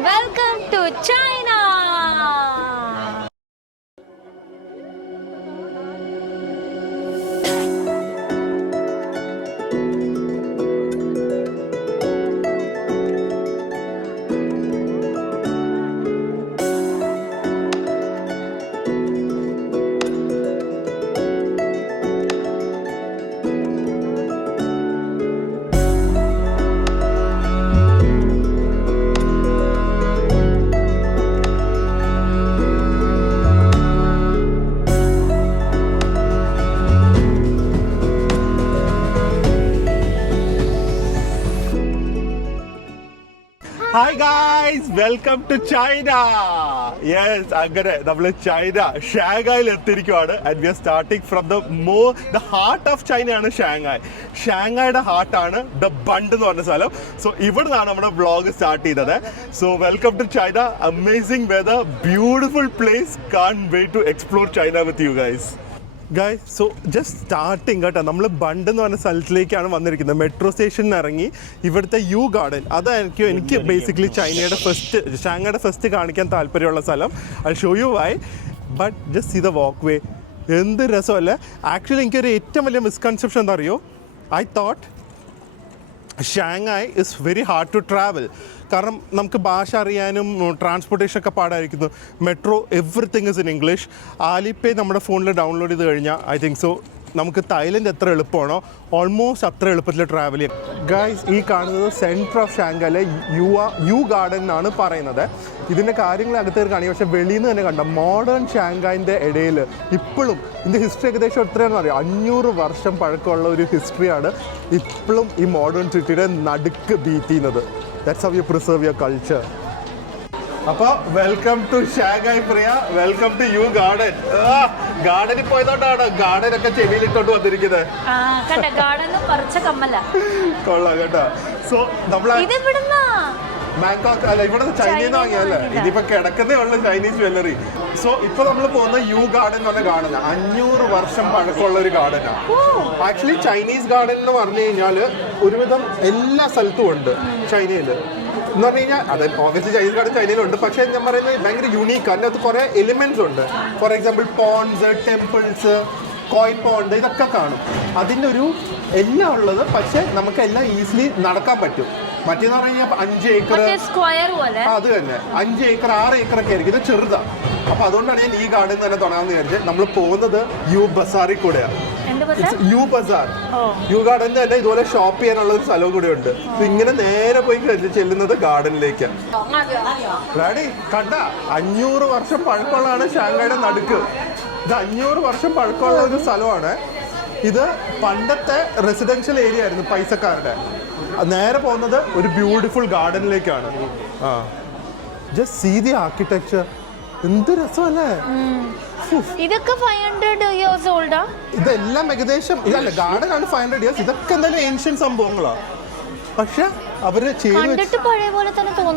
welcome to China. Hi guys, welcome to China. Yes, അങ്ങനെ നമ്മൾ China ഷാങ്ഹായിൽ എത്തിയിരിക്കുവാണ്. And we are starting from the heart of China ആണ് Shanghai. ഷാങ്ഹായുടെ ഹാർട്ടാണ് the Bund എന്ന് പറഞ്ഞ സ്ഥലം. സോ ഇവിടെ നിന്നാണ് നമ്മുടെ വ്ളോഗ് സ്റ്റാർട്ട് ചെയ്തത്. So welcome to China. Amazing weather, beautiful place. Can't wait to explore China with you guys. Guys, so just starting കേട്ടോ. നമ്മൾ ബണ്ട് എന്ന് പറഞ്ഞ സ്ഥലത്തിലേക്കാണ് വന്നിരിക്കുന്നത്. മെട്രോ സ്റ്റേഷനിൽ ഇറങ്ങി ഇവിടുത്തെ യു ഗാർഡൻ, അതായിരിക്കും എനിക്ക് ബേസിക്കലി ഷാങ്ഹായുടെ ഫസ്റ്റ് കാണിക്കാൻ താല്പര്യമുള്ള സ്ഥലം. I show you why, but just see the walkway. എന്ത് രസമല്ലേ. ആക്ച്വലി എനിക്കൊരു ഏറ്റവും വലിയ മിസ്കൺസെപ്ഷൻ എന്താ അറിയോ, I thought Shanghai is very hard to travel. കാരണം നമുക്ക് ഭാഷ അറിയാനും ട്രാൻസ്പോർട്ടേഷൻ ഒക്കെ പാടായിരിക്കുന്നു. Metro everything is in English. Alipay നമ്മുടെ ഫോണിൽ ഡൗൺലോഡ് ചെയ്ത് കഴിഞ്ഞാൽ ഐ തിങ്ക് സോ നമുക്ക് തായ്ലൻഡ് എത്ര എളുപ്പമാണോ ഓൾമോസ്റ്റ് അത്ര എളുപ്പത്തിൽ ട്രാവൽ ചെയ്യും. ഗൈസ്, ഈ കാണുന്നത് സെൻറ്റർ ഓഫ് ഷാങ്ഹായിലെ യു ഗാർഡൻ എന്നാണ് പറയുന്നത്. ഇതിൻ്റെ കാര്യങ്ങൾ അകത്തേക്ക് കാണി, പക്ഷേ വെളിയിൽ നിന്ന് തന്നെ കണ്ട മോഡേൺ ഷാങ്ഹായിൻ്റെ ഇടയിൽ ഇപ്പോഴും ഇതിൻ്റെ ഹിസ്റ്ററി ഏകദേശം എത്രയാണെന്ന് അറിയാം. 500 വർഷം പഴക്കമുള്ള ഒരു ഹിസ്റ്ററിയാണ് ഇപ്പോഴും ഈ മോഡേൺ സിറ്റിയുടെ നടുക്ക് ബീറ്റ് ചെയ്യുന്നത്. That's how you preserve your culture. അപ്പോൾ welcome to Shanghai Priya, welcome to Yu garden. ഗാർഡനിൽ പോയതോണ്ടാണ് ഗാർഡനൊക്കെ ചെവിയിലിട്ടോണ്ട് വന്നിരിക്കുന്നത്. കൊള്ളാം കേട്ടോ. സോ നമ്മൾ ബാങ്കോക്ക് അല്ല, ഇവിടെ ചൈനയിൽ നിന്ന് വാങ്ങിയല്ലേ. ഇതിപ്പോ കിടക്കുന്നേ ഉള്ളു ചൈനീസ് ജ്വല്ലറി. സോ ഇപ്പൊ നമ്മൾ പോകുന്ന യു ഗാർഡൻ എന്ന് പറഞ്ഞ ഗാർഡനാ. 500 വർഷം പഴക്കമുള്ള ഒരു ഗാർഡനാണ്. ആക്ച്വലി ചൈനീസ് ഗാർഡൻ എന്ന് പറഞ്ഞു കഴിഞ്ഞാൽ ഒരുവിധം എല്ലാ സ്ഥലത്തും ഉണ്ട് ചൈനയിൽ എന്ന് പറഞ്ഞു കഴിഞ്ഞാൽ. അത് ഓബിയസ്ലി ചൈനീസ് ഗാർഡൻ ചൈനയിലുണ്ട്, പക്ഷേ ഞാൻ പറയുന്നത് ഭയങ്കര യുണീക്ക്. അതിനകത്ത് കുറേ എലിമെന്റ്സ് ഉണ്ട്. For example ponds, temples, koi pond, ഇതൊക്കെ കാണും. അതിൻ്റെ ഒരു എല്ലാം ഉള്ളത്. പക്ഷെ നമുക്ക് എല്ലാം ഈസിലി നടക്കാൻ പറ്റും. മറ്റേന്ന് പറഞ്ഞു കഴിഞ്ഞാൽ 5 ഏക്കർ അത് തന്നെ 5 ഏക്കർ 6 ഏക്കറൊക്കെ ആയിരിക്കും. ഇത് ചെറുതാണ്. അപ്പൊ അതുകൊണ്ടാണ് ഞാൻ ഈ ഗാർഡൻ തന്നെ തുടങ്ങാമെന്ന് വിചാരിച്ചത്. നമ്മൾ പോകുന്നത് യു ബസാറിൽ കൂടെയാണ്. യു ബസാർ, യു ഗാർഡനിൽ തന്നെ ഇതുപോലെ ഷോപ്പ് ചെയ്യാനുള്ള ഒരു സ്ഥലവും കൂടെ ഉണ്ട്. ഇങ്ങനെ നേരെ പോയി ചെല്ലുന്നത് ഗാർഡനിലേക്കാണ്. ഡാഡി കണ്ട, 500 വർഷം പഴക്കമുള്ളതാണ് ഷാങ്ഹായുടെ നടുക്ക്. ഇത് 500 വർഷം പഴക്കമുള്ള ഒരു സ്ഥലമാണ്. ഇത് പണ്ടത്തെ റെസിഡൻഷ്യൽ ഏരിയ ആയിരുന്നു പൈസക്കാരുടെ. നേരെ പോകുന്നത് ഒരു ബ്യൂട്ടിഫുൾ ഗാർഡനിലേക്കാണ്. Just see the architecture. എന്ത് രസമല്ലേ. ഇതൊക്കെ 500 years old. ഇതെല്ലാം ഏകദേശം ഇതല്ല, ഗാർഡൻ ആണ് 500 years. ഇതൊക്കെ എന്തായാലും ഏൻഷ്യൻ സംഭവങ്ങളാ. പക്ഷെ അവര്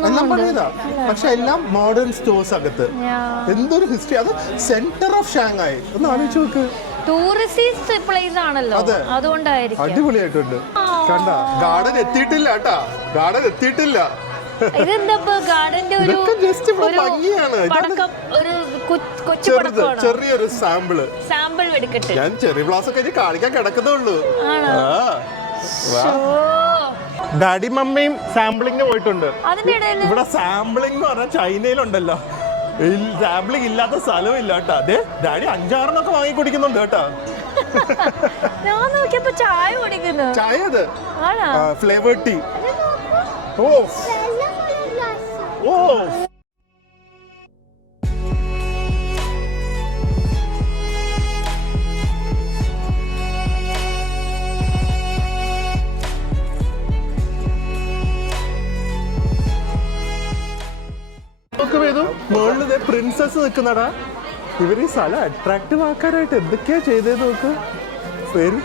എല്ലാം പഴയതാ. പക്ഷെ എല്ലാം മോഡേൺ സ്റ്റോഴ്സ് അകത്ത്. എന്തൊരു ഹിസ്റ്ററി. അത് സെന്റർ ഓഫ് ഷാങ്ഹായ്. ഒന്ന് ആലോചിച്ച് നോക്ക്. ടൂറിസ്റ്റ് പ്ലേസ് ആണല്ലോ, അതുകൊണ്ടായിരിക്കും. അടിപൊളിയായിട്ടുണ്ട്. കണ്ട, ഗാർഡൻ എത്തിയിട്ടില്ല കേട്ടാ, ഗാർഡൻ എത്തിയിട്ടില്ല. ചെറിയൊരു സാമ്പിള്. ഞാൻ ചെറിയ ഗ്ലാസ് ഒക്കെ കാണിക്കാൻ കിടക്കുന്നേ ഉള്ളൂ. ഡാഡി മമ്മിയും സാമ്പിളിങ്ങിന് പോയിട്ടുണ്ട്. ഇവിടെ സാമ്പിളിംഗ് എന്ന് പറഞ്ഞാൽ ചൈനയിലുണ്ടല്ലോ, സാമ്പിളിംഗ് ഇല്ലാത്ത സ്ഥലവും ഇല്ല കേട്ടോ. അതെ, ഡാഡി 5-6 വാങ്ങി കുടിക്കുന്നുണ്ട് കേട്ടോ. ചായ അത് ഫ്ലേവർ ടീ. ഓ ഓ മുകളിൽ പ്രിൻസസ് നിൽക്കുന്നടാ. ഇവര് ഈ സ്ഥലം അട്രാക്റ്റീവ് ആക്കാനായിട്ട് എന്തൊക്കെയാ ചെയ്തത് നോക്ക്. പേര്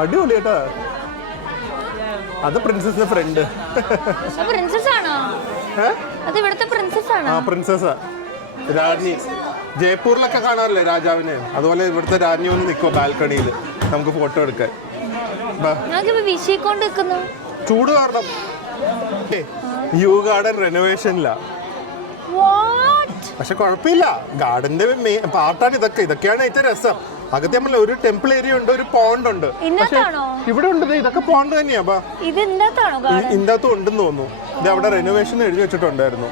അടിപൊളി കേട്ടാ. അത് പ്രിൻസസിന്റെ ഫ്രണ്ട്. പ്രിൻസസാ രാജ്ഞി. ജയ്പൂരിലൊക്കെ കാണാറില്ലേ രാജാവിനെ, അതുപോലെ ഇവിടുത്തെ രാജ്ഞി വന്ന് നിൽക്കുക ബാൽക്കണിയിൽ നമുക്ക് ഫോട്ടോ എടുക്കാൻ. ചൂട് കാരണം യു ഗാർഡൻ റെനോവേഷനില്ല. പക്ഷെ കുഴപ്പമില്ല, ഗാർഡന്റെ പാർട്ടാണ് ഇതൊക്കെയാണ് ഏറ്റവും രസം. അകത്ത് നമ്മൾ ഒരു ടെമ്പിൾ ഏരിയ ഉണ്ട്, ഒരു പോണ്ട് ഉണ്ട്. ഇവിടെ ഉണ്ട്, ഇതൊക്കെ പോണ്ട് തന്നെയാ. ഇതിനകത്തും ഉണ്ടെന്ന് തോന്നുന്നു. ഇത് അവിടെ റെനോവേഷൻ എഴുതി വെച്ചിട്ടുണ്ടായിരുന്നു.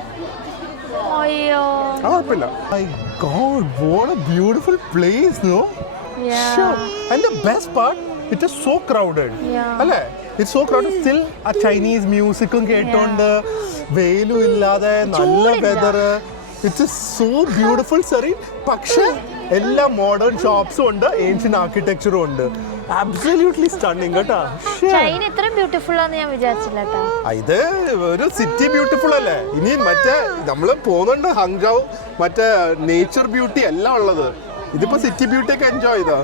കുഴപ്പമില്ല. My God, what a beautiful place, no? And the best part, it is so crowded. അല്ലേ? It's so crowded. Still ആ Chinese music കേട്ടോണ്ട്, വെയിലും ഇല്ലാതെ നല്ല weather. It's so beautiful, Sarin. പക്ഷേ എല്ലാ മോഡേൺ ഷോപ്സും ഉണ്ട്, ഏൻഷ്യന്റ് ആർക്കിടെക്ചറും ഉണ്ട്. Absolutely stunning കേട്ടോ. ചൈന ഇത്ര ബ്യൂട്ടിഫുൾ ആണെന്ന് ഞാൻ വിചാരിച്ചില്ല കേട്ടോ. ഇത് ഒരു സിറ്റി ബ്യൂട്ടിഫുൾ അല്ലേ? ഇനി മറ്റേ നമ്മള് പോകുന്നുണ്ട് ഹങ്ജൗ, മറ്റേ നേച്ചർ ബ്യൂട്ടി എല്ലാം ഉള്ളത്. ഇതിപ്പോ സിറ്റി ബ്യൂട്ടി ഒക്കെ എൻജോയ് ചെയ്തോ?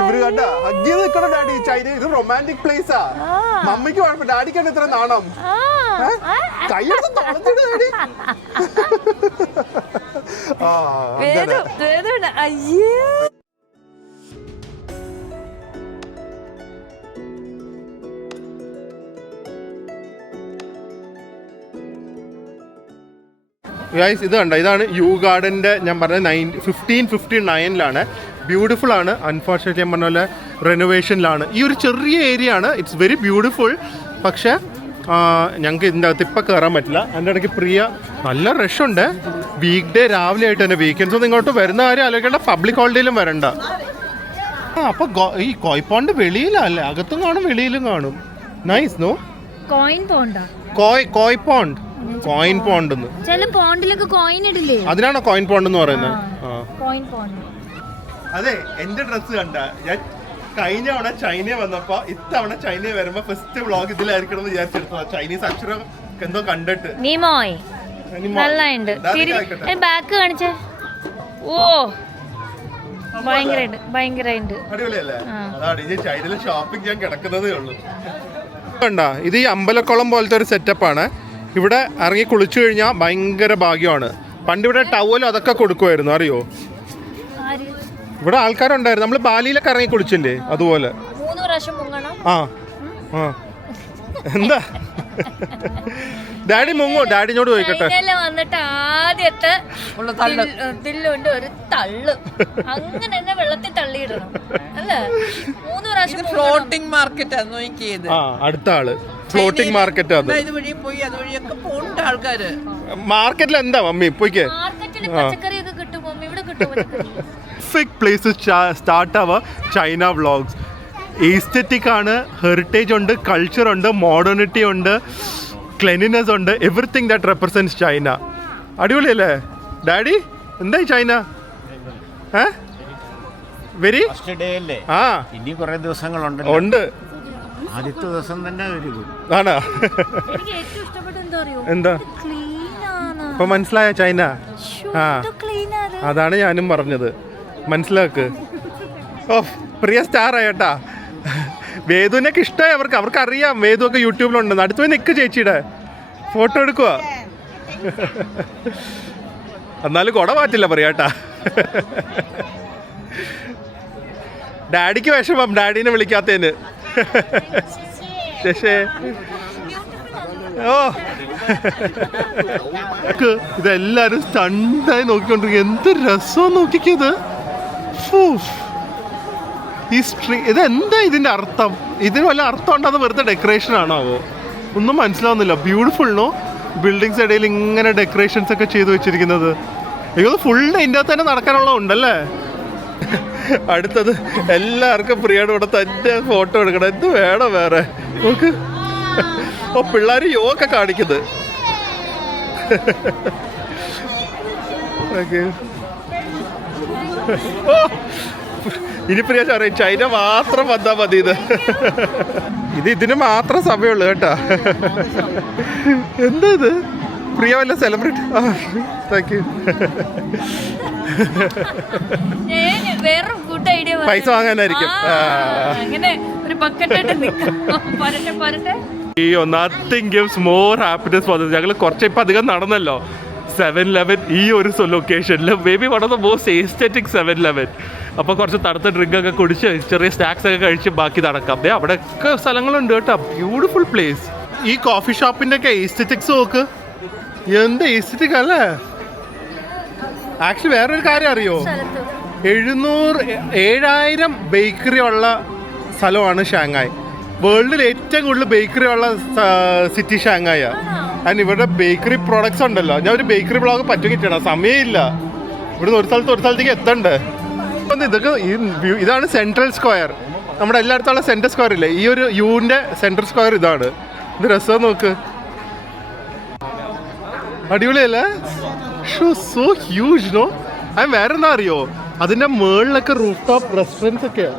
ഇവര് കണ്ട അഗ്ഗി നിൽക്കണം ഡാഡി. ചൈന ഇത് റൊമാൻറ്റിക് പ്ലേസാ. മമ്മിക്ക് കുഴപ്പം, ഡാഡിക്കാണ് ഇത്ര നാണം. കൈയെടുത്ത് തുളഞ്ഞിട്ട് ഡാഡി. ഗൈസ് ഇത് കണ്ട, ഇതാണ് യു ഗാർഡൻ്റെ ഞാൻ പറഞ്ഞ 1559 ബ്യൂട്ടിഫുൾ ആണ്. അൺഫോർച്ചുനേറ്റ്ലി ഞാൻ പറഞ്ഞ പോലെ റെനോവേഷനിലാണ്. ഈ ഒരു ചെറിയ ഏരിയ ആണ്, ഇറ്റ്സ് വെരി ബ്യൂട്ടിഫുൾ. പക്ഷേ ഞങ്ങൾക്ക് ഇതിൻ്റെ അകത്ത് ഇപ്പം കയറാൻ പറ്റില്ല. അതിൻ്റെ ഇടയ്ക്ക് പ്രിയ നല്ല റഷുണ്ട്. വീക്ക് ഡേ രാവിലെ ആയിട്ട് തന്നെ. വീക്കെൻഡ്സ് ഇങ്ങോട്ട് വരുന്ന കാര്യം ആലോചിക്കേണ്ട, പബ്ലിക് ഹോളിഡേയിലും വരണ്ട. അപ്പോൾ ഈ കോയ് പോണ്ട് വെളിയിലല്ലേ? അകത്തും കാണും വെളിയിലും കാണും. Nice no? Coin pond, coin pond. അതിനാണോ കോയിൻ പോണ്ട് എന്ന് പറയുന്നത്? അതെ, എന്റെ ഡ്രസ്സ് കണ്ട ഞാൻ കഴിഞ്ഞ തവണ ചൈന വന്നപ്പോ ഇത്തവണ ചൈന വരുമ്പോ ഫസ്റ്റ് വ്ളോഗ് ഇതിലായിരിക്കണം എന്ന് വിചാരിച്ചെടുത്തോ. ചൈനീസ് അക്ഷരം എന്തോ കണ്ടിട്ട്. ബാക്ക് കാണിച്ചേ. ഓ ഭയങ്കരമായിട്ട് അടിപൊളിയല്ലേ? അതാണ് ഇത് ചൈനയിലെ ഷോപ്പിംഗ് ഞാൻ കിടക്കുന്നതേ ഉള്ളൂ. കണ്ടാ, ഇത് ഈ അമ്പലക്കുളം പോലത്തെ ഒരു സെറ്റപ്പാണ്. ഇവിടെ ഇറങ്ങി കുളിച്ചു കഴിഞ്ഞാൽ ഭയങ്കര ഭാഗ്യമാണ്. പണ്ട് ഇവിടെ ടവലും അതൊക്കെ കൊടുക്കുമായിരുന്നു, അറിയോ? ഇവിടെ ആൾക്കാരുണ്ടായിരുന്നു. നമ്മൾ ബാലിയിലൊക്കെ ഇറങ്ങി കുളിച്ചില്ലേ, അതുപോലെ. ആ ആ എന്താ ഡാഡി മുങ്ങോ? ഡാഡിനോട് ചോദിക്കട്ടെ. വന്നിട്ട് ആദ്യത്തെ ഇതിലുണ്ട് ഒരു തള്ളു, അങ്ങനെ തന്നെ വെള്ളത്തിൽ തള്ളിയിടണം അല്ലേ? 3 പ്രാവശ്യം ഫ്ലോട്ടിംഗ് മാർക്കറ്റ് നോക്കിയത്. അടുത്ത ആള് ഫ്ലോട്ടിംഗ് മാർക്കറ്റ്. അത് ഇതുവഴി പോയി അതുവഴിയൊക്കെ പോണ്ട ആൾക്കാര്. മാർക്കറ്റിൽ എന്താ മമ്മി പോയിക്കേ? മാർക്കറ്റിൽ പച്ചക്കറിയൊക്കെ കിട്ടും മമ്മി, ഇവിടെ കിട്ടും. Perfect place start our China vlogs. Aesthetic ആണ്, ഹെറിറ്റേജ് ഉണ്ട്, കൾച്ചർ ഉണ്ട്, മോഡേണിറ്റി ഉണ്ട്, ക്ലെനിനെസ് ഉണ്ട്, എവറിത്തിങ് ദാറ്റ് റെപ്രസെന്റ്സ് ചൈന. അടിപൊളിയല്ലേ ഡാഡി? എന്തായി ചൈന? വെരി ആ ഇനി കുറെ ദിവസങ്ങളുണ്ട്. ആദ്യത്തെ ദിവസം തന്നെ ആണോ? എന്താ ഇപ്പൊ മനസ്സിലായ ചൈന? ആ അതാണ് ഞാനും പറഞ്ഞത്, മനസ്സിലാക്ക്. ഓ പ്രിയ സ്റ്റാർ ആയേട്ടാ. വേദുവിനൊക്കെ ഇഷ്ടമായി അവർക്ക് അറിയാം. വേദു ഒക്കെ യൂട്യൂബിലുണ്ടെന്ന്. അടുത്ത് പോയി നിൽക്ക്, ചേച്ചിയുടെ ഫോട്ടോ എടുക്കുക. എന്നാലും കുട മാറ്റില്ല പറയാട്ടാ. ഡാഡിക്ക് വിഷമം ഡാഡീനെ വിളിക്കാത്തതിന്. ശേഷേ ഓ ഇതെല്ലാരും സ്റ്റണ്ടായി നോക്കിക്കൊണ്ടിരിക്കുക. എന്ത് രസം നോക്കിക്കത്. ഈ ഇതെന്താ ഇതിന്റെ അർത്ഥം? ഇതിന് വല്ല അർത്ഥം ഉണ്ടോ? അത് വെറുതെ ഡെക്കറേഷൻ ആണോ? ഒന്നും മനസ്സിലാവുന്നില്ല. Beautiful no? ബിൽഡിങ്സ് ഇടയിൽ ഇങ്ങനെ ഡെക്കറേഷൻസ് ഒക്കെ ചെയ്ത് വെച്ചിരിക്കുന്നത്. എനിക്ക് ഫുൾ ഇതിൻ്റെ അകത്ത് തന്നെ നടക്കാനുള്ള ഉണ്ടല്ലേ. അടുത്തത് എല്ലാവർക്കും പ്രിയയുടെ കൂടെ തന്നെ ഫോട്ടോ എടുക്കണം. എന്ത് വേണം വേറെ? നോക്ക്, ഓ പിള്ളേർ യോഗ കാണിക്കുന്നത്. ഓ ഇനി പ്രിയ പറയും ചൈന മാത്രം വന്നാൽ മതി. ഇതിന് മാത്രം സമയമുള്ളൂ കേട്ടാ. എന്താ ഇത്? പ്രിയ വല്ല സെലിബ്രേറ്റ്? Thank you. പൈസ വാങ്ങാനായിരിക്കും. Nothing gives more happiness for this. ഞങ്ങൾ കുറച്ച് ഇപ്പം അധികം നടന്നല്ലോ 7-Eleven ഈ ഒരു ലൊക്കേഷനിൽ. Maybe one of the most aesthetic 7-Eleven. അപ്പോൾ കുറച്ച് തണുത്ത ഡ്രിങ്ക് ഒക്കെ കുടിച്ച് ചെറിയ സ്നാക്സ് ഒക്കെ കഴിച്ച് ബാക്കി നടക്കാം. അവിടെയൊക്കെ സ്ഥലങ്ങളുണ്ട് കേട്ടോ. Beautiful place. ഈ കോഫി ഷോപ്പിൻ്റെ ഒക്കെ എസ്തെറ്റിക്സ് നോക്ക്. എന്ത് ഈസ്റ്റിക് അല്ലേ. ആക്ച്വലി വേറൊരു കാര്യം അറിയോ, 7000 ബേക്കറി ഉള്ള സ്ഥലമാണ് ഷാങ്ഹായ്. വേൾഡിൽ ഏറ്റവും കൂടുതൽ ബേക്കറി ഉള്ള സിറ്റി ഷാങ്ഹായാണ്. ആൻഡ് ഇവിടെ ബേക്കറി പ്രോഡക്ട്സ് ഉണ്ടല്ലോ. ഞാൻ ഒരു ബേക്കറി ബ്ലോഗ് പറ്റുകിട്ടാണ്, സമയമില്ല. ഇവിടുന്ന് ഒരു സ്ഥലത്തേക്ക് എത്തണ്ടേ. ഇതൊക്കെ ഇതാണ് സെൻട്രൽ സ്ക്വയർ. നമ്മുടെ എല്ലായിടത്തുള്ള സെൻട്രൽ സ്ക്വയർ ഇല്ലേ, ഈ ഒരു യുവിൻ്റെ സെൻട്രൽ സ്ക്വയർ ഇതാണ്. ഇത് രസം നോക്ക്, അടിപൊളിയല്ലേ. So huge no. അത് വേറെ എന്താ അറിയോ, അതിൻ്റെ മുകളിലൊക്കെ റൂഫ് ടോപ്പ് റെസ്റ്റോറൻറ്റ്സ് ഒക്കെയാണ്.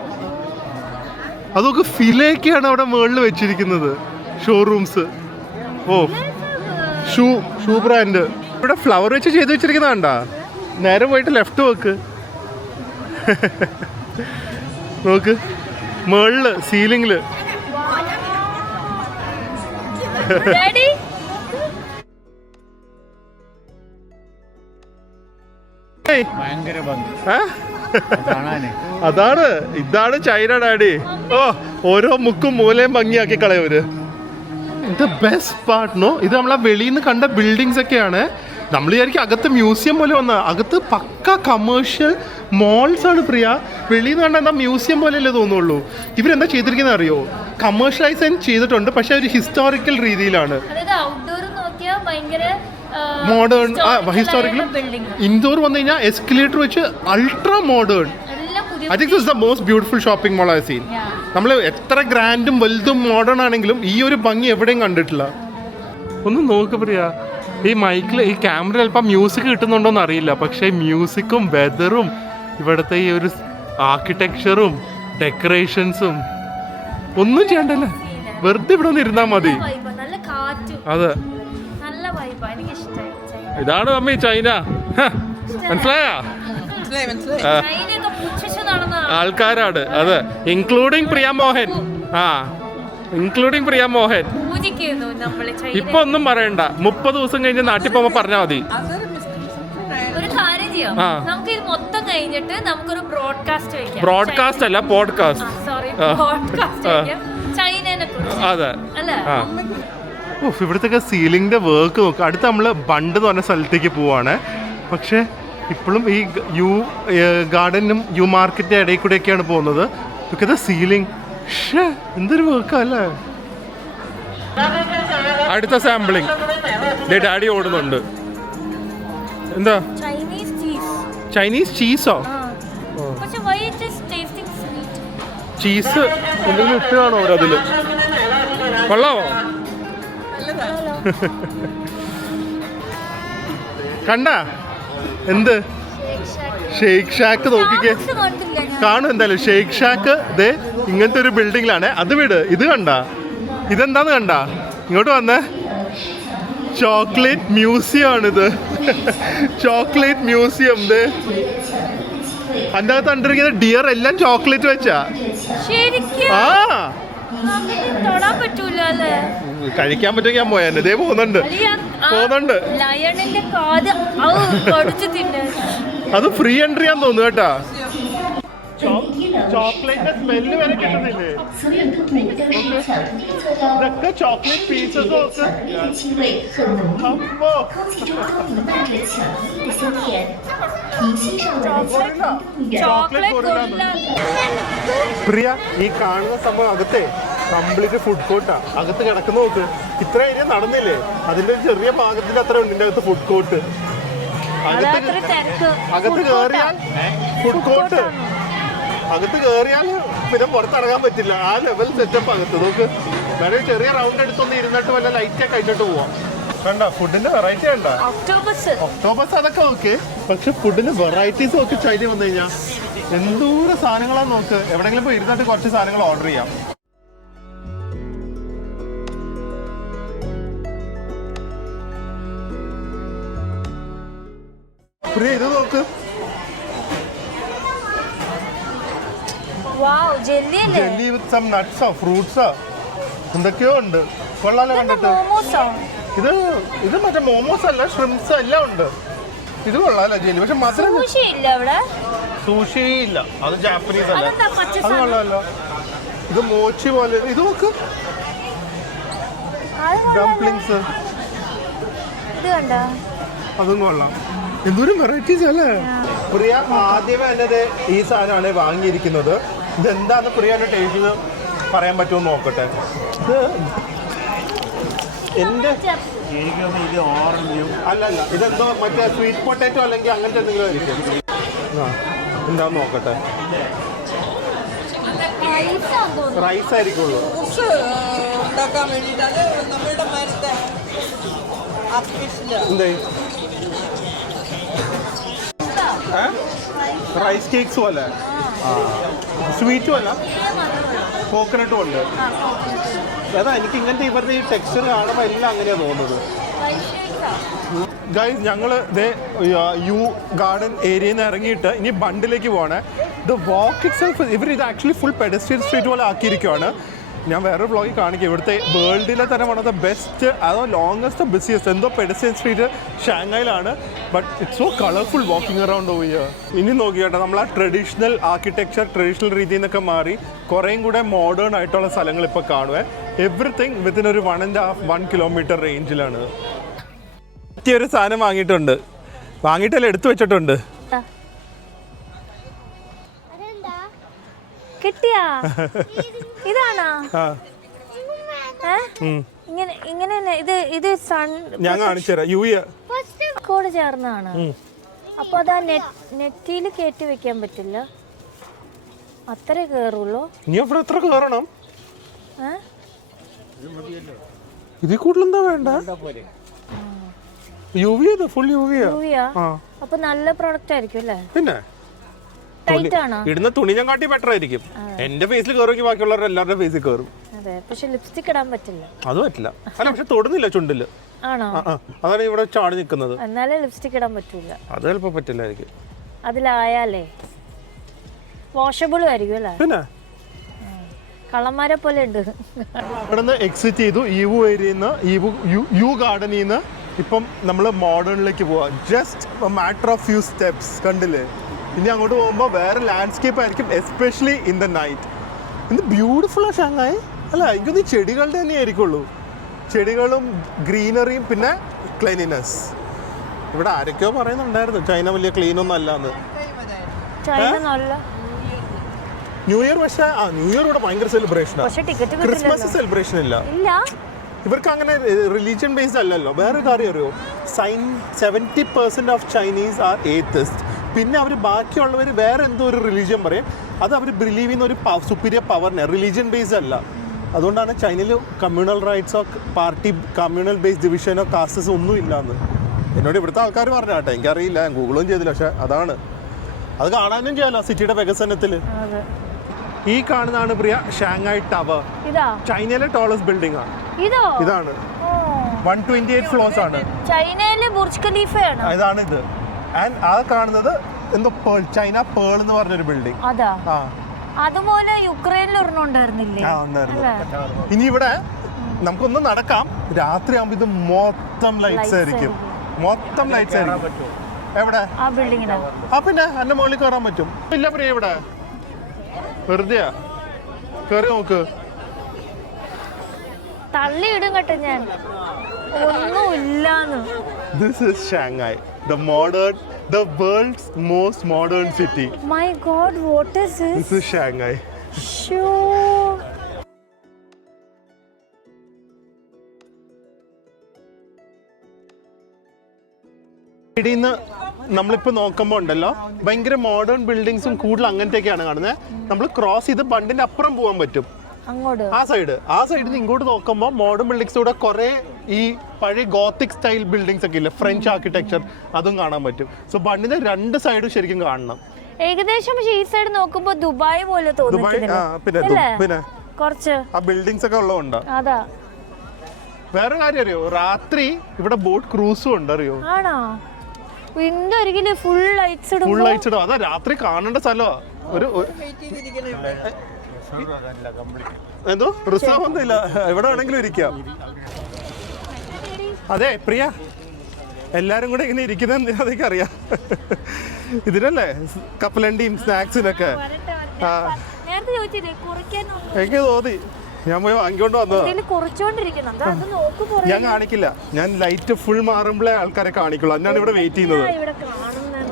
അതൊക്കെ ഫിലയൊക്കെയാണ് അവിടെ മുകളിൽ വെച്ചിരിക്കുന്നത്, ഷോറൂംസ്. ഓ ഷൂ ബ്രാൻഡ്. ഇവിടെ ഫ്ലവർ വെച്ച് ചെയ്ത് വെച്ചിരിക്കുന്ന കണ്ടാ. നേരെ പോയിട്ട് ലെഫ്റ്റ് നോക്ക്, നോക്ക് മുകളില് സീലിംഗില്. ഭയങ്കര ഭംഗി. ഇതാണ് ചൈന ഡാഡി. ഓ ഓരോ മുക്കും മൂലയും ഭംഗിയാക്കി കളയവര്. ഇത് ബെസ്റ്റ് പാർട്ട് നോ. ഇത് നമ്മളെ വെളിയിൽ നിന്ന് കണ്ട ബിൽഡിങ്സ് ഒക്കെയാണ്. നമ്മൾ വിചാരിക്കും അകത്ത് മ്യൂസിയം പോലെ വന്ന, അകത്ത് പക്ക കമേഴ്ഷ്യൽ മോൾസ് ആണ് പ്രിയ. വെളിയിൽ നിന്ന് കണ്ട എന്താ മ്യൂസിയം പോലെയല്ലേ തോന്നുള്ളൂ. ഇവരെന്താ ചെയ്തിരിക്കുന്നത് അറിയോ, കമേഴ്ഷ്യലൈസ് ചെയ്തിട്ടുണ്ട്, പക്ഷെ ഒരു ഹിസ്റ്റോറിക്കൽ രീതിയിലാണ്. മോഡേൺ ഹിസ്റ്റോറിക്കലും. ഇൻഡോർ വന്നു കഴിഞ്ഞാൽ എസ്കലേറ്റർ വെച്ച് ultra modern. I think this the most beautiful shopping mall I seen. നമ്മൾ എത്ര ഗ്രാൻഡും വലുതും മോഡേൺ ആണെങ്കിലും ഈ ഒരു ഭംഗി എവിടെയും കണ്ടിട്ടില്ല. ഒന്ന് നോക്ക് പ്രിയ, ഈ മൈക്കിൽ ഈ ക്യാമറ ചിലപ്പോൾ മ്യൂസിക് കിട്ടുന്നുണ്ടോന്ന് അറിയില്ല, പക്ഷേ മ്യൂസിക്കും വെതറും ഇവിടുത്തെ ഈ ഒരു ആർക്കിടെക്ചറും ഡെക്കറേഷൻസും ഒന്നും ചെയ്യണ്ടല്ലേ, വെറുതെ ഇവിടെ ഒന്ന് ഇരുന്നാൽ മതി. അതെ, ഇതാണ് മമ്മി ചൈന. മനസ്സിലായോ? ആൾക്കാരാണ് അതെ, ഇൻക്ലൂഡിങ് പ്രിയ മോഹൻ. ഇൻക്ലൂഡിങ് പ്രിയ മോഹൻ. ഇപ്പൊ ഒന്നും പറയണ്ട, 30 ദിവസം കഴിഞ്ഞ് നാട്ടിൽ പോകുമ്പോ പറഞ്ഞാൽ മതി. ഒരു കാര്യം ചെയ്യാം, നമുക്ക് ഇത് മൊത്തം കഴിഞ്ഞിട്ട് നമുക്കൊരു ബ്രോഡ്കാസ്റ്റ് വെക്കാം. ബ്രോഡ്കാസ്റ്റ് അല്ല, പോഡ്കാസ്റ്റ്. സോറി, പോഡ്കാസ്റ്റ് വെക്കാം ചൈനയെ കുറിച്ച്. അതെ അല്ലേ? ഇവിടുത്തെ സീലിംഗിന്റെ വർക്ക് നോക്കുക. അടുത്ത് നമ്മൾ ബണ്ട് എന്ന് പറഞ്ഞ സ്ഥലത്തേക്ക് പോവാണ്. പക്ഷെ ഇപ്പോഴും ഈ യു ഗാർഡനും യു മാർക്കറ്റിന്റെ ഇടയിൽ കൂടെയൊക്കെയാണ് പോകുന്നത്. ഇതൊക്കെ സീലിംഗ് എന്തൊരു വർക്കല്ലേ. അടുത്ത സാമ്പിളിങ് ഡാഡി ഓടുന്നുണ്ട്. എന്താ ചൈനീസ് ചീസോ? ചീസ് എന്തെങ്കിലും ഇട്ട് കാണോ അതില്? കൊള്ളാമോ? കണ്ട എന്ത് ഷേക്ക് ഷാക്ക് നോക്കിക്കേ, കാണും എന്തായാലും. ഷേക്ക് ഷാക്ക് ദേ ഇങ്ങനത്തെ ഒരു ബിൽഡിങ്ങിലാണ്. അത് വിട്, ഇത് കണ്ട, ഇതെന്താന്ന് കണ്ട, ഇങ്ങോട്ട് വന്നേ. ചോക്ലേറ്റ് മ്യൂസിയം ആണിത്. Chocolate museum. ദേ അതിൻ്റെ അകത്ത് കണ്ടിരിക്കുന്ന ഡിയർ എല്ലാം ചോക്ലേറ്റ് വെച്ചാ. കഴിക്കാൻ പറ്റുമെങ്കിൽ ഞാൻ പോയാ. ഇതേ പോകുന്നുണ്ട്. അത് ഫ്രീ എൻട്രി ആന്ന് തോന്നുന്നു കേട്ടാ. ചോക്ലേറ്റിന്റെ സ്മെല്ല് വരെ കിട്ടുന്നില്ലേ? ഇതൊക്കെ ചോക്ലേറ്റ് പീസസ് ഒക്കെ. പ്രിയ, ഈ കാണുന്ന സംഭവം അകത്തെ കംപ്ലീറ്റ് ഫുഡ് കോർട്ടാ. അകത്ത് കിടക്കുന്ന നോക്ക്, ഇത്ര ഏരിയ നടന്നില്ലേ, അതിന്റെ ഒരു ചെറിയ ഭാഗത്തിന്റെ അത്ര ഉണ്ട് ഇതിന്റെ അകത്ത് ഫുഡ് കോർട്ട്. അകത്ത് കയറിയാൽ ഫുഡ് കോർട്ട്, അകത്ത് കയറിയാൽ പിന്നെ പുറത്തിറങ്ങാൻ പറ്റില്ല. ആ ലെവൽ സെറ്റപ്പ് അകത്ത് നോക്ക്. വേറെ ചെറിയ റൗണ്ട് എടുത്തൊന്ന് ഇരുന്നിട്ട് വല്ല ലൈറ്റ് ഒക്കെ കഴിച്ചിട്ട് പോവാം. കണ്ട ഫുഡിന്റെ വെറൈറ്റി കണ്ട. ഒക്ടോബസ് അതൊക്കെ ഓക്കെ, പക്ഷെ ഫുഡിന്റെ വെറൈറ്റീസ് ഒക്കെ ചൈന വന്നു കഴിഞ്ഞാൽ എന്തോരം സാധനങ്ങളാ നോക്ക്. എവിടെയെങ്കിലും പോയി ഇരുന്നിട്ട് കുറച്ച് സാധനങ്ങൾ ഓർഡർ ചെയ്യാം. ഇത് നോക്ക്, ജെല്ലി വിത്ത് സം നട്ട്സോ ഫ്രൂട്ട്സോ എന്തൊക്കെയോ ഉണ്ട്. കൊള്ളാലോ കണ്ടിട്ട്. ഇത് മറ്റേ മോമോസ് അല്ല, ഷ്രിംസ് എല്ലാം ഉണ്ട്. ഇത് കൊള്ളാലോ ജെല്ലി, പക്ഷെ മാത്രം സൂഷി ഇല്ല, അത് ജാപ്പനീസ് അല്ല. അത് കൊള്ളാലോ. ഇത് മോച്ചി പോലെ. ഇത് നോക്ക്, ഡംപ്ലിങ്സ്. ഇത് കണ്ടോ? അതും കൊള്ളാം. എന്തോരം വെറൈറ്റീസ് അല്ലേ. പ്രിയ ആദ്യമേ തന്നെ ഈ സാധനമാണ് വാങ്ങിയിരിക്കുന്നത്. ഇതെന്താന്ന് പ്രിയന്റെ ടേസ്റ്റ് പറയാൻ പറ്റുമോ നോക്കട്ടെ. എന്റെ ഇത് ഓറഞ്ചും അല്ലല്ല, ഇതെന്തോ മറ്റേ സ്വീറ്റ് പൊട്ടാറ്റോ അല്ലെങ്കിൽ അങ്ങനത്തെ എന്തെങ്കിലും ആയിരിക്കും. എന്താന്ന് നോക്കട്ടെ. റൈസ് ആയിരിക്കുള്ളൂ. ഉണ്ടാക്കാൻ വേണ്ടിയിട്ടാണ് നമ്മളുടെ മരത്തെ എന്തേ റൈസ് കേക്ക്സ് പോലെ. സ്വീറ്റും അല്ല, കോക്കനട്ടും ഉണ്ട്. അതാ എനിക്ക് ഇങ്ങനത്തെ ഇവരുടെ ഈ ടെക്സ്ചർ കാണുമ്പോൾ എല്ലാം അങ്ങനെയാ തോന്നുന്നത്. ഗൈസ്, ഞങ്ങള് യു ഗാർഡൻ ഏരിയയിൽ നിന്ന് ഇറങ്ങിയിട്ട് ഇനി ബണ്ടിലേക്ക് പോകണേ. ദ വാക്ക് ഇറ്റ് സെൽഫ് ഇവർ ഇത് ആക്ച്വലി ഫുൾ പെഡസ്ട്രിയൻ സ്ട്രീറ്റ് പോലെ ആക്കിയിരിക്കുകയാണ്. ഞാൻ വേറൊരു വ്ളോഗിൽ കാണിക്കും. ഇവിടുത്തെ വേൾഡിലെ തന്നെ വൺ ഓഫ് ദ ബെസ്റ്റ്, അതോ ലോങ്ങസ്റ്റ് ബിസിയസ്റ്റ് എന്തോ പെഡസ്ട്രിയൻ സ്ട്രീറ്റ് ഷാങ്ഹായിലാണ്. But it's so colourful walking around over here. ഇനി നോക്കിയാട്ടെ, നമ്മൾ ആ ട്രഡീഷണൽ ആർക്കിടെക്ചർ, ട്രഡീഷണൽ രീതിയിൽ നിന്നൊക്കെ മാറി കുറേയും കൂടെ മോഡേൺ ആയിട്ടുള്ള സ്ഥലങ്ങൾ ഇപ്പോൾ കാണുവേ. എവറിത്തിങ് വിത്തിൻ ഒരു 1.5-1 കിലോമീറ്റർ റേഞ്ചിലാണ്. ഒരു സാധനം വാങ്ങിയിട്ടുണ്ട്, വാങ്ങിയിട്ടല്ല എടുത്തു വെച്ചിട്ടുണ്ട്. കിട്ടിയാ? ഇതാണോ? ഇങ്ങനെ ഇത് ഞാൻ കാണിച്ചുതരാം. കോഡ് ചേർന്നാണ്. അപ്പൊ അതാ നെറ്റിയിൽ കയറ്റി വെക്കാൻ പറ്റില്ല, അത്രേ കേറുള്ളൂ. ഇനി അവിടെ എത്ര കേറണം? ഇതിൽ കൂടുതൽ എന്താ വേണ്ട? ഫുൾ യുവിയാ. അപ്പൊ നല്ല പ്രോഡക്റ്റ് ആയിരിക്കും അല്ലേ? പിന്നെ ഇടുന്ന തുണി ഞാൻ കാട്ടി ബെറ്റർ ആയിരിക്കും. എന്റെ ഫേസിൽ കയറുമെങ്കിൽ ബാക്കിയുള്ളവരുടെ എല്ലാവരുടെ ഫേസിൽ കയറും. പക്ഷെ ലിപ്സ്റ്റിക് ഇടാൻ പറ്റില്ല. അത് പറ്റില്ല. അല്ല, പക്ഷെ തൊടുന്നില്ല ചുണ്ടില്. ആണോ? അതാണ് ഇവിടെ ചാടി നിൽക്കുന്നത്. എന്നാലേ ലിപ്സ്റ്റിക് ഇടാൻ പറ്റൂല. അത് ചിലപ്പോ പറ്റില്ലായിരിക്കും. അതിലായാലേ വാഷബിളും ആയിരിക്കും അല്ലേ? പിന്നെ കള്ളന്മാരെ പോലെ ഉണ്ട്. അവിടെ നിന്ന് എക്സിറ്റ് ചെയ്തു യു ഏരിയയിൽ നിന്ന്, യു ഗാർഡനിൽ നിന്ന്. ഇപ്പം നമ്മൾ മോഡേണിലേക്ക് പോവാ. Just matter of few steps. കണ്ടില്ലേ? ഇനി അങ്ങോട്ട് പോകുമ്പോൾ വേറെ ലാൻഡ്സ്കേപ്പ് ആയിരിക്കും, എസ്പെഷ്യലി ഇൻ ദ നൈറ്റ്. ഇത് ബ്യൂട്ടിഫുൾ ആ ഷാങ്ഹായ് അല്ല? എനിക്കൊന്ന് ചെടികളുടെ തന്നെ ആയിരിക്കുള്ളൂ. ചെടികളും ഗ്രീനറിയും പിന്നെ ക്ലീനിനെസ്. ഇവിടെ ആരൊക്കെയോ പറയുന്നുണ്ടായിരുന്നു ചൈന വലിയ ക്ലീൻ ഒന്നും അല്ലാന്ന്. ന്യൂ ഇയർ പക്ഷേ ന്യൂ ഇയർ ഇവിടെ ഭയങ്കര സെലിബ്രേഷനാണ്. ക്രിസ്മസ് സെലിബ്രേഷൻ ഇല്ല ഇവർക്ക്. അങ്ങനെ റിലീജിയൻ ബേസ്ഡ് അല്ലല്ലോ. വേറെ കാര്യം അറിയോ? 70% ഓഫ് ചൈനീസ് ആർ ഏത്തിസ്റ്റ്. പിന്നെ അവർ ബാക്കിയുള്ളവർ വേറെ എന്തോ ഒരു റിലീജിയൻ പറയും. അത് അവർ ബിലീവ് ചെയ്യുന്ന ഒരു സുപ്പീരിയർ പവറിനെ, റിലീജിയൻ ബേസ്ഡ് അല്ല. അതുകൊണ്ടാണ് ചൈനയിൽ കമ്മ്യൂണൽ റൈറ്റ്സോ പാർട്ടി കമ്മ്യൂണൽ ബേസ്ഡ് ഡിവിഷനോ കാസ്റ്റസ് ഒന്നും ഇല്ലാന്ന് എന്നോട് ഇവിടുത്തെ ആൾക്കാർ പറഞ്ഞു കേട്ടോ. എനിക്കറിയില്ല, ഞാൻ ഗൂഗിളും ചെയ്തില്ല. പക്ഷെ അതാണ്, അത് കാണാനും ചെയ്യാലോ സിറ്റിയുടെ വികസനത്തിൽ. ഈ കാണുന്നതാണ് പ്രിയ ഷാങ്ഹായ് ടവർ. ചൈനയിലെ ടോളസ്റ്റ് ബിൽഡിംഗ് ആണ്. ഇതാണ് 128 ഫ്ലോർസ് ആണ്. ചൈനയിലെ ബുർജ് ഖലീഫയാണ്. ഇതാണ് ഇത്. ആൻഡ് ആ കാണുന്നത് എന്തോ പേൾ, ചൈന പേൾ എന്ന് പറഞ്ഞൊരു ബിൽഡിംഗ്. അതുപോലെ യുക്രൈനിൽ ഒരെണ്ണമുണ്ടായിരുന്നില്ലേ? ഇനി ഇവിടെ നമുക്കൊന്ന് നടക്കാം. രാത്രി ആകുമ്പോൾ ഇത് മൊത്തം ലൈറ്റ്സ് ആയിരിക്കും. മൊത്തം ലൈറ്റ്സ് ആയിരിക്കും. എവിടെ? ആ ബിൽഡിങ്ങിന്. പിന്നെ എന്റെ മുകളിൽ കയറാൻ പറ്റും. ഇല്ല പ്രിയ, ഇവിടെ വെറുതെയാ. കയറി നോക്ക്. തള്ളിയിടും കേട്ടോ ഞാൻ. ഒന്നുമില്ലാന്ന്. This is Shanghai, the world's most modern city. My God, what is this? This is Shanghai. Sure. ഇടീന്ന് നമ്മളിപ്പോ നോക്കുമ്പോ ഉണ്ടല്ലോ ഭയങ്കര മോഡേൺ ബിൽഡിങ്സും കൂടുതൽ അങ്ങനത്തെയൊക്കെയാണ് കാണുന്നത്. നമ്മൾ ക്രോസ് ചെയ്ത് ബണ്ടിന്റെ അപ്പുറം പോകാൻ പറ്റും. ആ സൈഡിൽ നിന്ന് ഇങ്ങോട്ട് നോക്കുമ്പോൾ മോഡേൺ ബിൽഡിങ്സ് കൂടെ കുറെ ഈ പഴയ ഗോത്തിക് സ്റ്റൈൽ ബിൽഡിങ്സ് ഒക്കെ ഇല്ല, ഫ്രഞ്ച് ആർക്കിടെക്ചർ, അതും കാണാൻ പറ്റും. സോ ബണ്ടിന്റെ രണ്ട് സൈഡും ശരിക്കും കാണണം. ഏകദേശം ഈ സൈഡ് നോക്കുമ്പോൾ ദുബായ് പോലെ പിന്നെ കുറച്ച് ആ ബിൽഡിങ്സ് ഒക്കെ ഉള്ളതുകൊണ്ട്. അതാ. വേറെ കാര്യം അറിയോ? രാത്രി ഇവിടെ ബോട്ട് ക്രൂസും ഉണ്ട്, അറിയോ? ആണോ? ഫുൾ ലൈറ്റ്സ് ഇടും. അതാ രാത്രി കാണേണ്ട സ്ഥലമാ. ഒരു എന്തോ റിസർവ് ഒന്നുമില്ല, എവിടെ വേണമെങ്കിലും ഇരിക്കാം. അതെ പ്രിയ, എല്ലാരും കൂടെ ഇങ്ങനെ ഇരിക്കുന്നത് അതൊക്കെ അറിയാം. ഇതിനല്ലേ കപ്പലണ്ടിയും സ്നാക്സിനൊക്കെ. എനിക്ക് തോന്നി ഞാൻ പോയി വാങ്ങിക്കൊണ്ട് വന്നതാ. ഞാൻ കാണിക്കില്ല, ഞാൻ ലൈറ്റ് ഫുൾ മാറുമ്പോഴേ ആൾക്കാരെ കാണിക്കുള്ളൂ. അതിനാണ് ഇവിടെ വെയിറ്റ് ചെയ്യുന്നത്.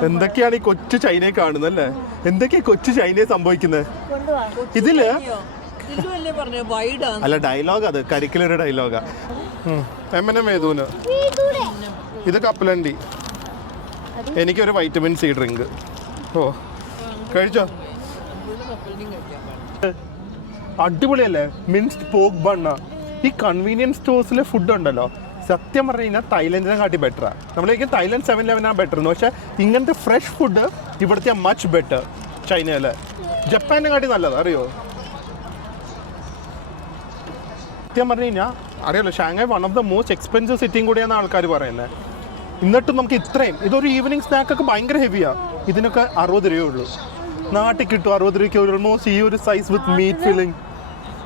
എന്തൊക്കെയാണ് ഈ കൊച്ചു ചൈനയെ കാണുന്നത് അല്ലേ? എന്തൊക്കെയാ കൊച്ചു ചൈനയെ സംഭവിക്കുന്നത് ഇതില്? അല്ല, ഡയലോഗ് അത് കരിക്കുലർ ഡയലോഗാ. മേധുവിന് ഇത് കപ്പലണ്ടി, എനിക്കൊരു വൈറ്റമിൻ സി ഡ്രിങ്ക്. ഓ കഴിച്ചോ? അടിപൊളിയല്ലേ? മിൻസ്ഡ് പോർക്ക് ബണ്ണ. ഈ കൺവീനിയൻസ് സ്റ്റോഴ്സിലെ ഫുഡ് ഉണ്ടല്ലോ, സത്യം പറഞ്ഞു കഴിഞ്ഞാൽ തായ്ലൻഡിനെ കാട്ടി ബെറ്ററാണ്. നമ്മളേക്കും തായ്ലൻഡ് 7-11 ബെറ്റർ എന്ന്. പക്ഷേ ഇങ്ങനത്തെ ഫ്രഷ് ഫുഡ് ഇവിടുത്തെ മച്ച് ബെറ്റർ ചൈനയിലെ. ജപ്പാനെ കാട്ടി നല്ലത് അറിയോ? സത്യം പറഞ്ഞു കഴിഞ്ഞാൽ അറിയാലോ, Shanghai one of the most expensive സിറ്റിയും കൂടിയാണ് ആൾക്കാർ പറയുന്നത്. എന്നിട്ടും നമുക്ക് ഇത്രയും, ഇതൊരു ഈവനിങ് സ്നാക്കൊക്കെ ഭയങ്കര ഹെവിയാണ്. ഇതിനൊക്കെ 60 രൂപയേ ഉള്ളൂ. നാട്ടിൽ കിട്ടും 60 രൂപയ്ക്ക് ഓൾമോസ്റ്റ് ഈ ഒരു സൈസ് വിത്ത് മീറ്റ് ഫില്ലിങ്.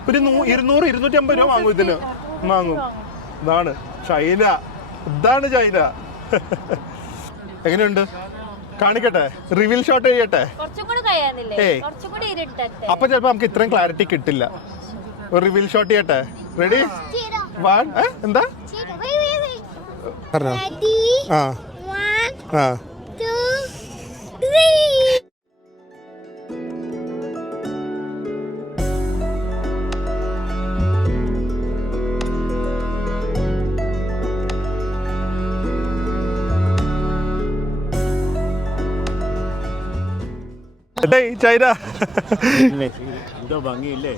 ഒരു 200-250 രൂപ വാങ്ങും ഇതിന്. വാങ്ങും. ഇതാണ് ചൈന, ഇതാണ് ചൈന. എങ്ങനെയുണ്ട് കാണിക്കട്ടെ? റിവീൽ ഷോട്ട് ചെയ്യട്ടെ? അപ്പൊ ചിലപ്പോ നമുക്ക് ഇത്രയും ക്ലാരിറ്റി കിട്ടില്ല. ഒരു റിവീൽ ഷോട്ട് ചെയ്യട്ടെ? റെഡി? എന്താ ആ ആ ചൈന.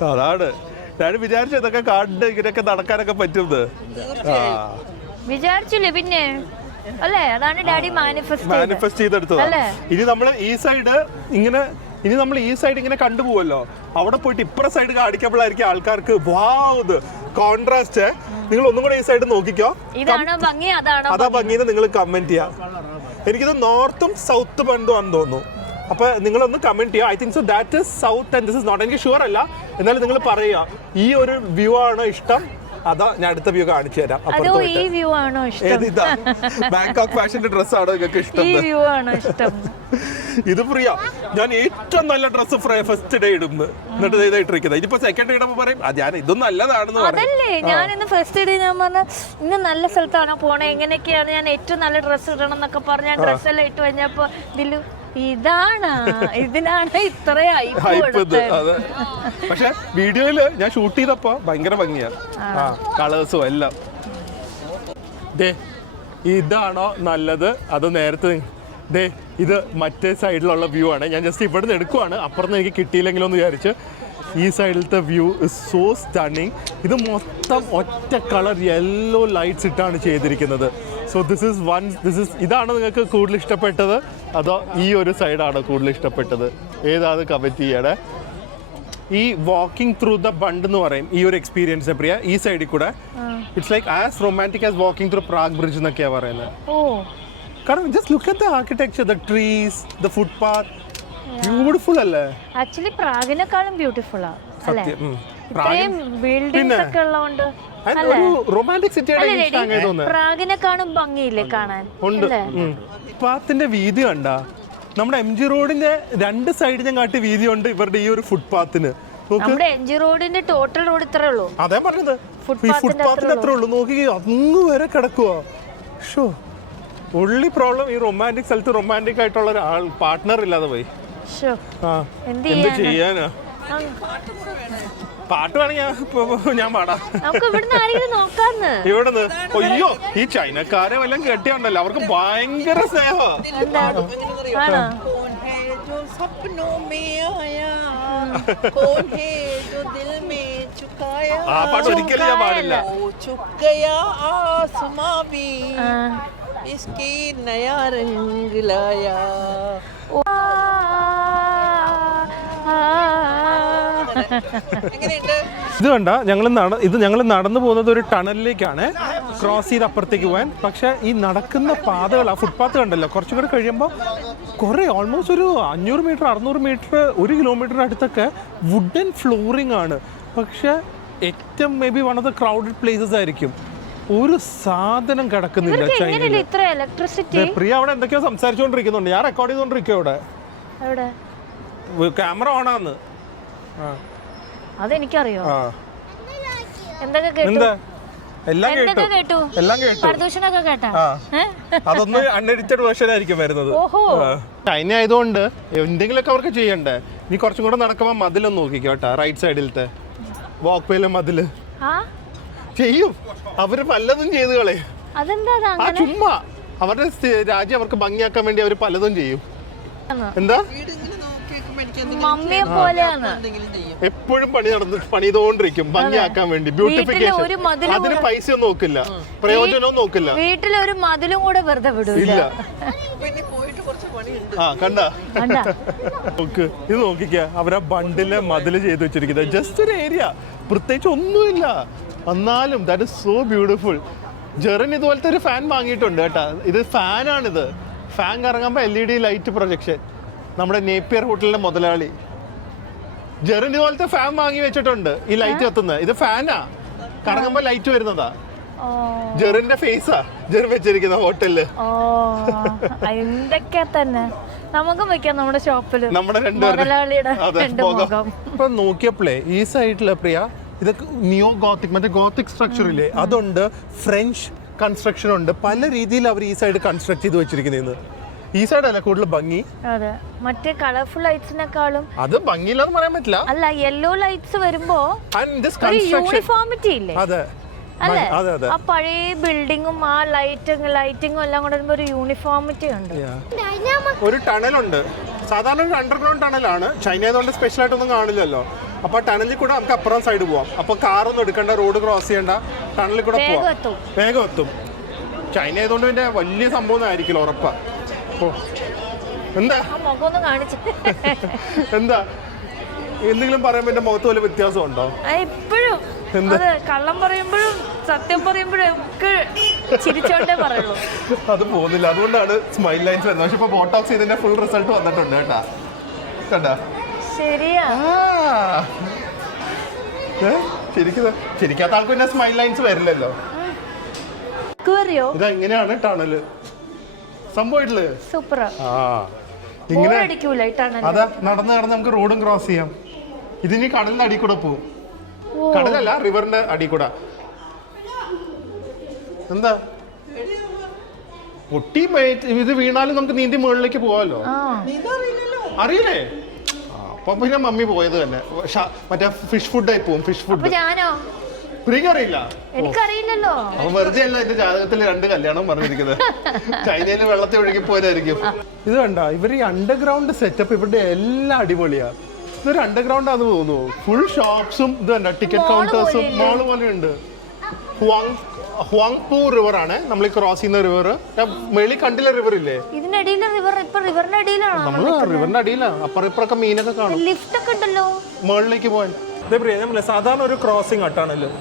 അതാണ് ഞാൻ വിചാരിച്ചു ഇതൊക്കെ കാണ്ട് ഇങ്ങനെയൊക്കെ നടക്കാനൊക്കെ പറ്റുന്നത്. വിചാരിച്ചില്ലേ പിന്നെ അല്ലേ? അതാണ് ഡാഡി മാനിഫെസ്റ്റ് ചെയ്തെടുത്തത്. ഇനി നമ്മൾ ഈ സൈഡ് ഇങ്ങനെ കണ്ടുപോവല്ലോ, അവിടെ പോയിട്ട് ഇപ്പുറ സൈഡ് കാണിക്കുമ്പോഴായിരിക്കും ആൾക്കാർക്ക് വാവ് കോൺട്രാസ്റ്റ്. നിങ്ങൾ ഒന്നും കൂടെ ഈ സൈഡ് നോക്കിക്കോ, അതാ ഭംഗിന്ന് നിങ്ങൾ കമന്റ് ചെയ്യാം. എനിക്കിത് നോർത്തും സൗത്ത് ബണ്ടും തോന്നുന്നു. അപ്പൊ നിങ്ങളൊന്ന് കമന്റ് ചെയ്യുക. I think so that is south and this is north. എനിക്ക് ഷുവർ അല്ല, എന്നാലും നിങ്ങൾ പറയുക ഈ ഒരു വ്യൂ ആണോ ഇഷ്ടം, അതാ ഞാൻ അടുത്ത വ്യൂ കാണിച്ചു തരാം. ബാങ്കോക്ക് ഫാഷന്റെ ഡ്രസ് ആണോ നിങ്ങൾക്ക് ഇഷ്ടം? ഇത് പ്രിയ, ഞാൻ ഏറ്റവും നല്ല ഡ്രസ് ഫസ്റ്റ് ഡേ ഇടുന്നു, എന്നിട്ട് ഇതായിട്ടിരിക്കുന്നത്. ഇതിപ്പോ സെക്കൻഡ് ഡേ ഇടുമ്പോ പറയും ഞാൻ ഇതും നല്ലതാണെന്ന് പറയും. ഞാൻ ഇന്ന് ഫസ്റ്റ് ഡേ ഞാൻ പറഞ്ഞ ഇന്ന് നല്ല സ്ഥലത്താണോ പോണേ, എങ്ങനെയൊക്കെയാണ് ഞാൻ ഏറ്റവും നല്ല ഡ്രസ്സ് ഇടണം എന്നൊക്കെ പറഞ്ഞ് ഞാൻ ഡ്രസ് എല്ലാം ഇട്ട് കഴിഞ്ഞപ്പോ ഇതില് ഇതിനാണ് ഇത്രയായി. പക്ഷെ വീഡിയോയില് ഞാൻ ഷൂട്ട് ചെയ്തപ്പോ ഭയങ്കര ഭംഗിയാ, കളേഴ്സും എല്ലാം. ഇതാണോ നല്ലത് അത് നേരത്തെ? ഇത് മറ്റേ സൈഡിലുള്ള വ്യൂ ആണ്. ഞാൻ ജസ്റ്റ് ഇവിടുന്ന് എടുക്കുവാണ്, അപ്പുറത്ത് എനിക്ക് കിട്ടിയില്ലെങ്കിലോ എന്ന് വിചാരിച്ച്. ഈ സൈഡിലത്തെ വ്യൂ ഇസ് സോ സ്റ്റണ്ണിങ്. ഇത് മൊത്തം ഒറ്റ കളർ യെല്ലോ ലൈറ്റ്സ് ഇട്ടാണ് ചെയ്തിരിക്കുന്നത്. സോ ഇതാണ് നിങ്ങൾക്ക് കൂടുതൽ ഇഷ്ടപ്പെട്ടത്, അതോ ഈ ഒരു സൈഡാണോ കൂടുതൽ ഇഷ്ടപ്പെട്ടത്? ഏതാണ് കമന്റ് ചെയ്യണേ. ഈ വാക്കിംഗ് ത്രൂ ദ ബണ്ട് എന്ന് പറയും ഈ ഒരു എക്സ്പീരിയൻസിനെ പ്രിയ. ഈ സൈഡിൽ കൂടെ it's like as romantic as walking through Prague bridge എന്നൊക്കെയാണ് പറയുന്നത്. കാരണം just look at the architecture, the trees, the footpath, beautiful അല്ലേ? ആക്ച്വലി പ്രാഗിനെക്കാളും ബ്യൂട്ടിഫുൾ ആണ് അല്ലേ? ഇത്രയും ബിൽഡിംഗ്സ് ഒക്കെ ഉള്ളതുകൊണ്ട് റൊമാൻറ്റിക് സിറ്റിയാണ്. പ്രാഗിനെക്കാളും ഭംഗിയില്ലേ കാണാൻ? ഫുട്പാത്തിന്റെ വീതി കണ്ട നമ്മുടെ MG റോഡിന്റെ 2 സൈഡിനും കാട്ടി വീതിയുണ്ട് ഇവരുടെ ഈ ഒരു ഫുട്പാത്തിന്. നമ്മുടെ MG റോഡിന്റെ ടോട്ടൽ റോഡ് ഇത്രേ ഉള്ളൂ. അതേ പറഞ്ഞത്, ഫുട്പാത്തിന് അത്രേ ഉള്ളൂ. നോക്കി അങ്ങ് വരെ കിടക്കുക. ഷോ ഒള്ളി പ്രോബ്ലം ഈ റൊമാൻറ്റിക് സ്ഥലത്ത് റൊമാൻറ്റിക് ആയിട്ടുള്ള ഒരു പാർട്ട്ണർ ഇല്ലാതെ പോയി. എന്ത് ചെയ്യാനാ? പാട്ട് വേണമെങ്കിൽ ഞാൻ പാടാം. ഇവിടുന്ന് അയ്യോ ഈ ചൈനക്കാരെ വല്ലതും കെട്ടിയുണ്ടല്ലോ, അവർക്ക് ഭയങ്കര സ്നേഹം. ആ പാട്ട് ഒരിക്കലും ഞാൻ പാടില്ല. ഇത് കണ്ട ഞങ്ങൾ നടന്നു പോകുന്നത് ഒരു ടണലിലേക്കാണ്, ക്രോസ് ചെയ്ത് അപ്പുറത്തേക്ക് പോകാൻ. പക്ഷെ ഈ നടക്കുന്ന പാതകൾ, ആ ഫുട്പാത്ത് കണ്ടല്ലോ, കുറച്ചും കൂടെ കഴിയുമ്പോൾ കുറേ ഓൾമോസ്റ്റ് ഒരു 500 മീറ്റർ 600 മീറ്റർ 1 കിലോമീറ്റർ അടുത്തൊക്കെ വുഡൻ ഫ്ലോറിംഗ് ആണ്. പക്ഷെ ഏറ്റവും may be one of the crowded places ആയിരിക്കും. ഒരു സാധനം കിടക്കുന്നില്ല ചൈനയിൽ. പ്രിയ അവിടെ എന്തൊക്കെയോ സംസാരിച്ചുകൊണ്ടിരിക്കുന്നുണ്ട്, ഞാൻ റെക്കോർഡ് ചെയ്തോണ്ടിരിക്കും അവിടെ. ക്യാമറ ഓണാന്ന്. അതെനിക്കറിയോ? എന്തൊക്കെ കേട്ടു? എന്താ എല്ലാം എന്തൊക്കെ കേട്ടു കേട്ടു? എല്ലാം കേട്ടു പരദൂഷണൊക്കെ കേട്ടാ? അതൊന്ന് അൺഎഡിറ്റഡ് വേർഷൻ ആയിരിക്കും വരുന്നത്. ഓഹോ. ചൈന ആയതുകൊണ്ട് എന്തെങ്കിലുമൊക്കെ അവർക്ക് ചെയ്യണ്ടേ. നീ കുറച്ചും കൂടെ നടക്കുമ്പോ മതിലൊന്ന് നോക്കിക്കോ കേട്ടാ, റൈറ്റ് സൈഡിലത്തെ വാക്ക് വേയിലെ മതില് ആ ചെയ്യും. അവര് പലതും ചെയ്ത് കളയും. അതെന്താ ആ അങ്ങനെ? ചുമ്മാ അവരുടെ രാജ്യം അവർക്ക് ഭംഗിയാക്കാൻ വേണ്ടി അവർ പലതും ചെയ്യും. എന്താ വീട് ഇങ്ങനെ നോക്കിയേക്കുമ്പോ എനിക്ക് മമ്മിയെ പോലെയാണ്. എന്തെങ്കിലും ചെയ്യും. എപ്പോഴും പണിതുകൊണ്ടിരിക്കും ഭംഗിയാക്കാൻ വേണ്ടി. ബ്യൂട്ടിഫിക്കേഷൻ. ഒരു മതിലും അതിന് പൈസ നോക്കില്ല, പ്രയോജനവും നോക്കില്ല. വീട്ടിലൊരു മതിലും കൂടെ വെറുതെ വിടൂല. ഇല്ല. പിന്നെ പോയിട്ട് കുറച്ച് പണിയുണ്ട്. ആ കണ്ടാ കണ്ടാ? നോക്ക്, ഇത് നോക്കിക്ക, അവരാ ബണ്ടിലെ മതില് ചെയ്ത് വെച്ചിരിക്കുന്നത്. ജസ്റ്റ് ഒരു ഏരിയ, പ്രത്യേകിച്ച് ഒന്നുമില്ല. എന്നാലും that is so beautiful. Jerin ഇതുപോലത്തെ ഒരു ഫാൻ വാങ്ങിയിട്ടുണ്ട് കേട്ടാ. ഇത് ഫാനാണിത്. ഫാൻ കറങ്ങുമ്പോൾ LED ലൈറ്റ് പ്രൊജക്ഷൻ. നമ്മുടെ നേപ്പിയർ ഹോട്ടലിന്റെ മുതലാളി ജെറിൻ ഇതുപോലത്തെ ഫാൻ വാങ്ങി വെച്ചിട്ടുണ്ട്. ഈ ലൈറ്റ് കത്തുന്നത് ഇത് ഫാനാ, കറങ്ങുമ്പോൾ ലൈറ്റ് വരുന്നതാ. ഓ ജെറിന്റെ ഫേസാ ജെറിൻ വെച്ചിരിക്കുന്ന ഹോട്ടലില്. ഓ എന്തൊക്കെ തന്നെ നമുക്കും വെക്കാം നമ്മുടെ ഷോപ്പില്. നമ്മുടെ മുതലാളിയുടെ രണ്ട് മുഖം. ഇപ്പൊ നോക്കിയപ്പോഴേ ഈ സൈഡില് പ്രിയ ഇതൊക്കെ നിയോ ഗോത്തിക്, മറ്റേ ഗോത്തിക് സ്ട്രക്ചർ ഇല്ലേ അതുണ്ട്, ഫ്രഞ്ച് കൺസ്ട്രക്ഷൻ ഉണ്ട്. പല രീതിയിൽ അവർ ഈ സൈഡ് കൺസ്ട്രക്ട് ചെയ്ത് വെച്ചിരിക്കുന്നത്. ഈ സൈഡല്ല കൂടുതൽ ഭംഗി. അതെ, മറ്റേ കളർഫുൾ ലൈറ്റ്സിനെക്കാളും അത് ഭംഗിയില്ലെന്ന് പറയാൻ പറ്റില്ല. അല്ല, യെല്ലോ ലൈറ്റ്സ് വരുമ്പോ And this ഒരു construction- യൂണിഫോമിറ്റി ഇല്ലേ? അതെ അല്ലേ? അതെ അതെ. ആ പഴയ ബിൽഡിങ്ങും ആ ലൈറ്റിങ്ങും എല്ലാം കൂടെ വരുമ്പോ ഒരു യൂണിഫോമിറ്റി ഉണ്ട്. ഒരു ടണലുണ്ട്. സാധാരണ ഒരു അണ്ടർഗ്രൗണ്ട് ടണലാണ്. ചൈന ആയതുകൊണ്ട് സ്പെഷ്യൽ ആയിട്ടൊന്നും കാണില്ലല്ലോ. അപ്പൊ ടണലിൽ കൂടെ നമുക്ക് അപ്പുറം സൈഡ് പോവാം. അപ്പൊ കാറൊന്നും എടുക്കണ്ട, റോഡ് ക്രോസ് ചെയ്യണ്ട, ടണലിൽ കൂടെ വേഗം പോവാം. എത്തും. വേഗം എത്തും. ചൈന ആയതുകൊണ്ട് പിന്നെ വലിയ സംഭവം ആയിരിക്കില്ല, ഉറപ്പാ. എന്താ ആ മുഖം ഒന്ന് കാണിച്ചു. എന്താ എന്തെങ്കിലും പറയുമ്പോ എന്റെ മുഖത്ത് വല്ല വ്യത്യാസം ഉണ്ടോ? ഇപ്പോഴും അത് കള്ളം പറയുമ്പോഴും സത്യം പറയുമ്പോഴും ഒക്കെ ചിരിച്ചോണ്ടേ പറയുള്ളൂ. അത് പോകുന്നില്ല, അതുകൊണ്ടാണ് സ്മൈൽ ലൈൻസ് വരുന്നത്. പക്ഷെ ഇപ്പൊ ബോട്ടോക്സ് ഇതിന്റെ ഫുൾ റിസൾട്ട് വന്നിട്ടുണ്ട് കേട്ടാ. കണ്ടാ? ശരിയാ. ശരിക്കാത്ത ആൾക്ക് പിന്നെ സ്മൈൽ ലൈൻസ് വരില്ലല്ലോ. ഇതാ ഇങ്ങനെയാണ് ടണല് സംഭവിട്ടില്ലേ? സൂപ്പർ. ആ ഇങ്ങനെ അടിക്കൂല ഈ ടണൽ. അതാ നടന്ന് നടന്ന് നമുക്ക് റോഡും ക്രോസ് ചെയ്യാം. ഇതിനി കടലിന്റെ അടി കൂടെ പോവും. കടലല്ല, റിവറിന്റെ അടി കൂടെ. എന്താ പൊട്ടി ഇത് വീണാലും നമുക്ക് നീന്തി മുകളിലേക്ക് പോവാമല്ലോ. അറിയില്ലേ? അപ്പൊ പിന്നെ മമ്മി പോയത് തന്നെ മറ്റേ ഫിഷ് ഫുഡ് ആയി പോവും. ഫിഷ് ഫുഡ് ഞാനോ? പ്രിയക്ക് അറിയില്ല? എനിക്കറിയില്ലല്ലോ. അപ്പൊ വെറുതെ അല്ല എന്റെ ജാതകത്തിൽ 2 കല്യാണം പറഞ്ഞിരിക്കുന്നത്. ചൈനയിൽ വെള്ളത്തിൽ ഒഴുകി പോയതായിരിക്കും. ഇത് കണ്ട, ഇവർ ഈ അണ്ടർഗ്രൗണ്ട് സെറ്റപ്പ് ഇവരുടെ എല്ലാം അടിപൊളിയാ. ഇതൊരു അണ്ടർഗ്രൗണ്ട് ആണെന്ന് തോന്നുന്നു. ഫുൾ ഷോപ്സും ഇത് കണ്ട, ടിക്കറ്റ് കൗണ്ടേഴ്സും മോള് പോലെ ഉണ്ട്. ഹുവാങ്പൂ റിവർ ആണ് നമ്മൾ ക്രോസ് ചെയ്യുന്ന റിവർ. മേളി കണ്ടില്ല റിവർ ഇല്ലേ? ഇതിനടിയിലെ റിവർ ഇപ്പൊ റിവറിന്റെ അടിയിലാണോ? നമ്മള് റിവറിന്റെ അടിയിലാണ്. അപ്പുറം ഇപ്പുറൊക്കെ മീനൊക്കെ കാണും. ലിഫ്റ്റ് ഒക്കെ ഉണ്ടല്ലോ മുകളിലേക്ക് പോകാൻ. നമ്മള് സാധാരണ ഒരു ക്രോസിംഗ് ആട്ടാണല്ലോ.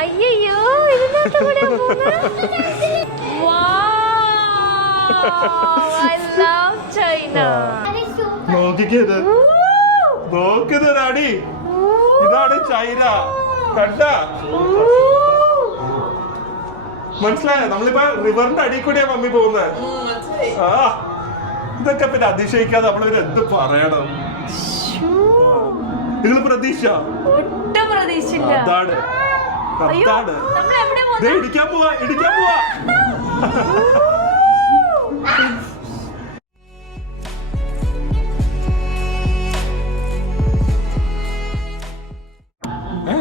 അയ്യോ ഇതിനകത്ത് എവിടെയാ പോകുന്നെ? I love China. നോക്കിക്കത് നോക്കുന്നൊരടി. ഇതാണ് ചൈന. കണ്ട മനസ്സിലായോ? നമ്മളിപ്പോ റിവറിന്റെ അടി കൂടിയാ മമ്മി പോകുന്നത്. ആ ഇതൊക്കെ പിന്നെ അതിശയിക്കാതെ നമ്മളിവര് എന്ത് പറയണം? നിങ്ങൾ പ്രതീക്ഷ ഒട്ടും പ്രതീക്ഷിച്ചില്ല. അതാണ് അതാണ്. ഇടിക്കാൻ പോവാ.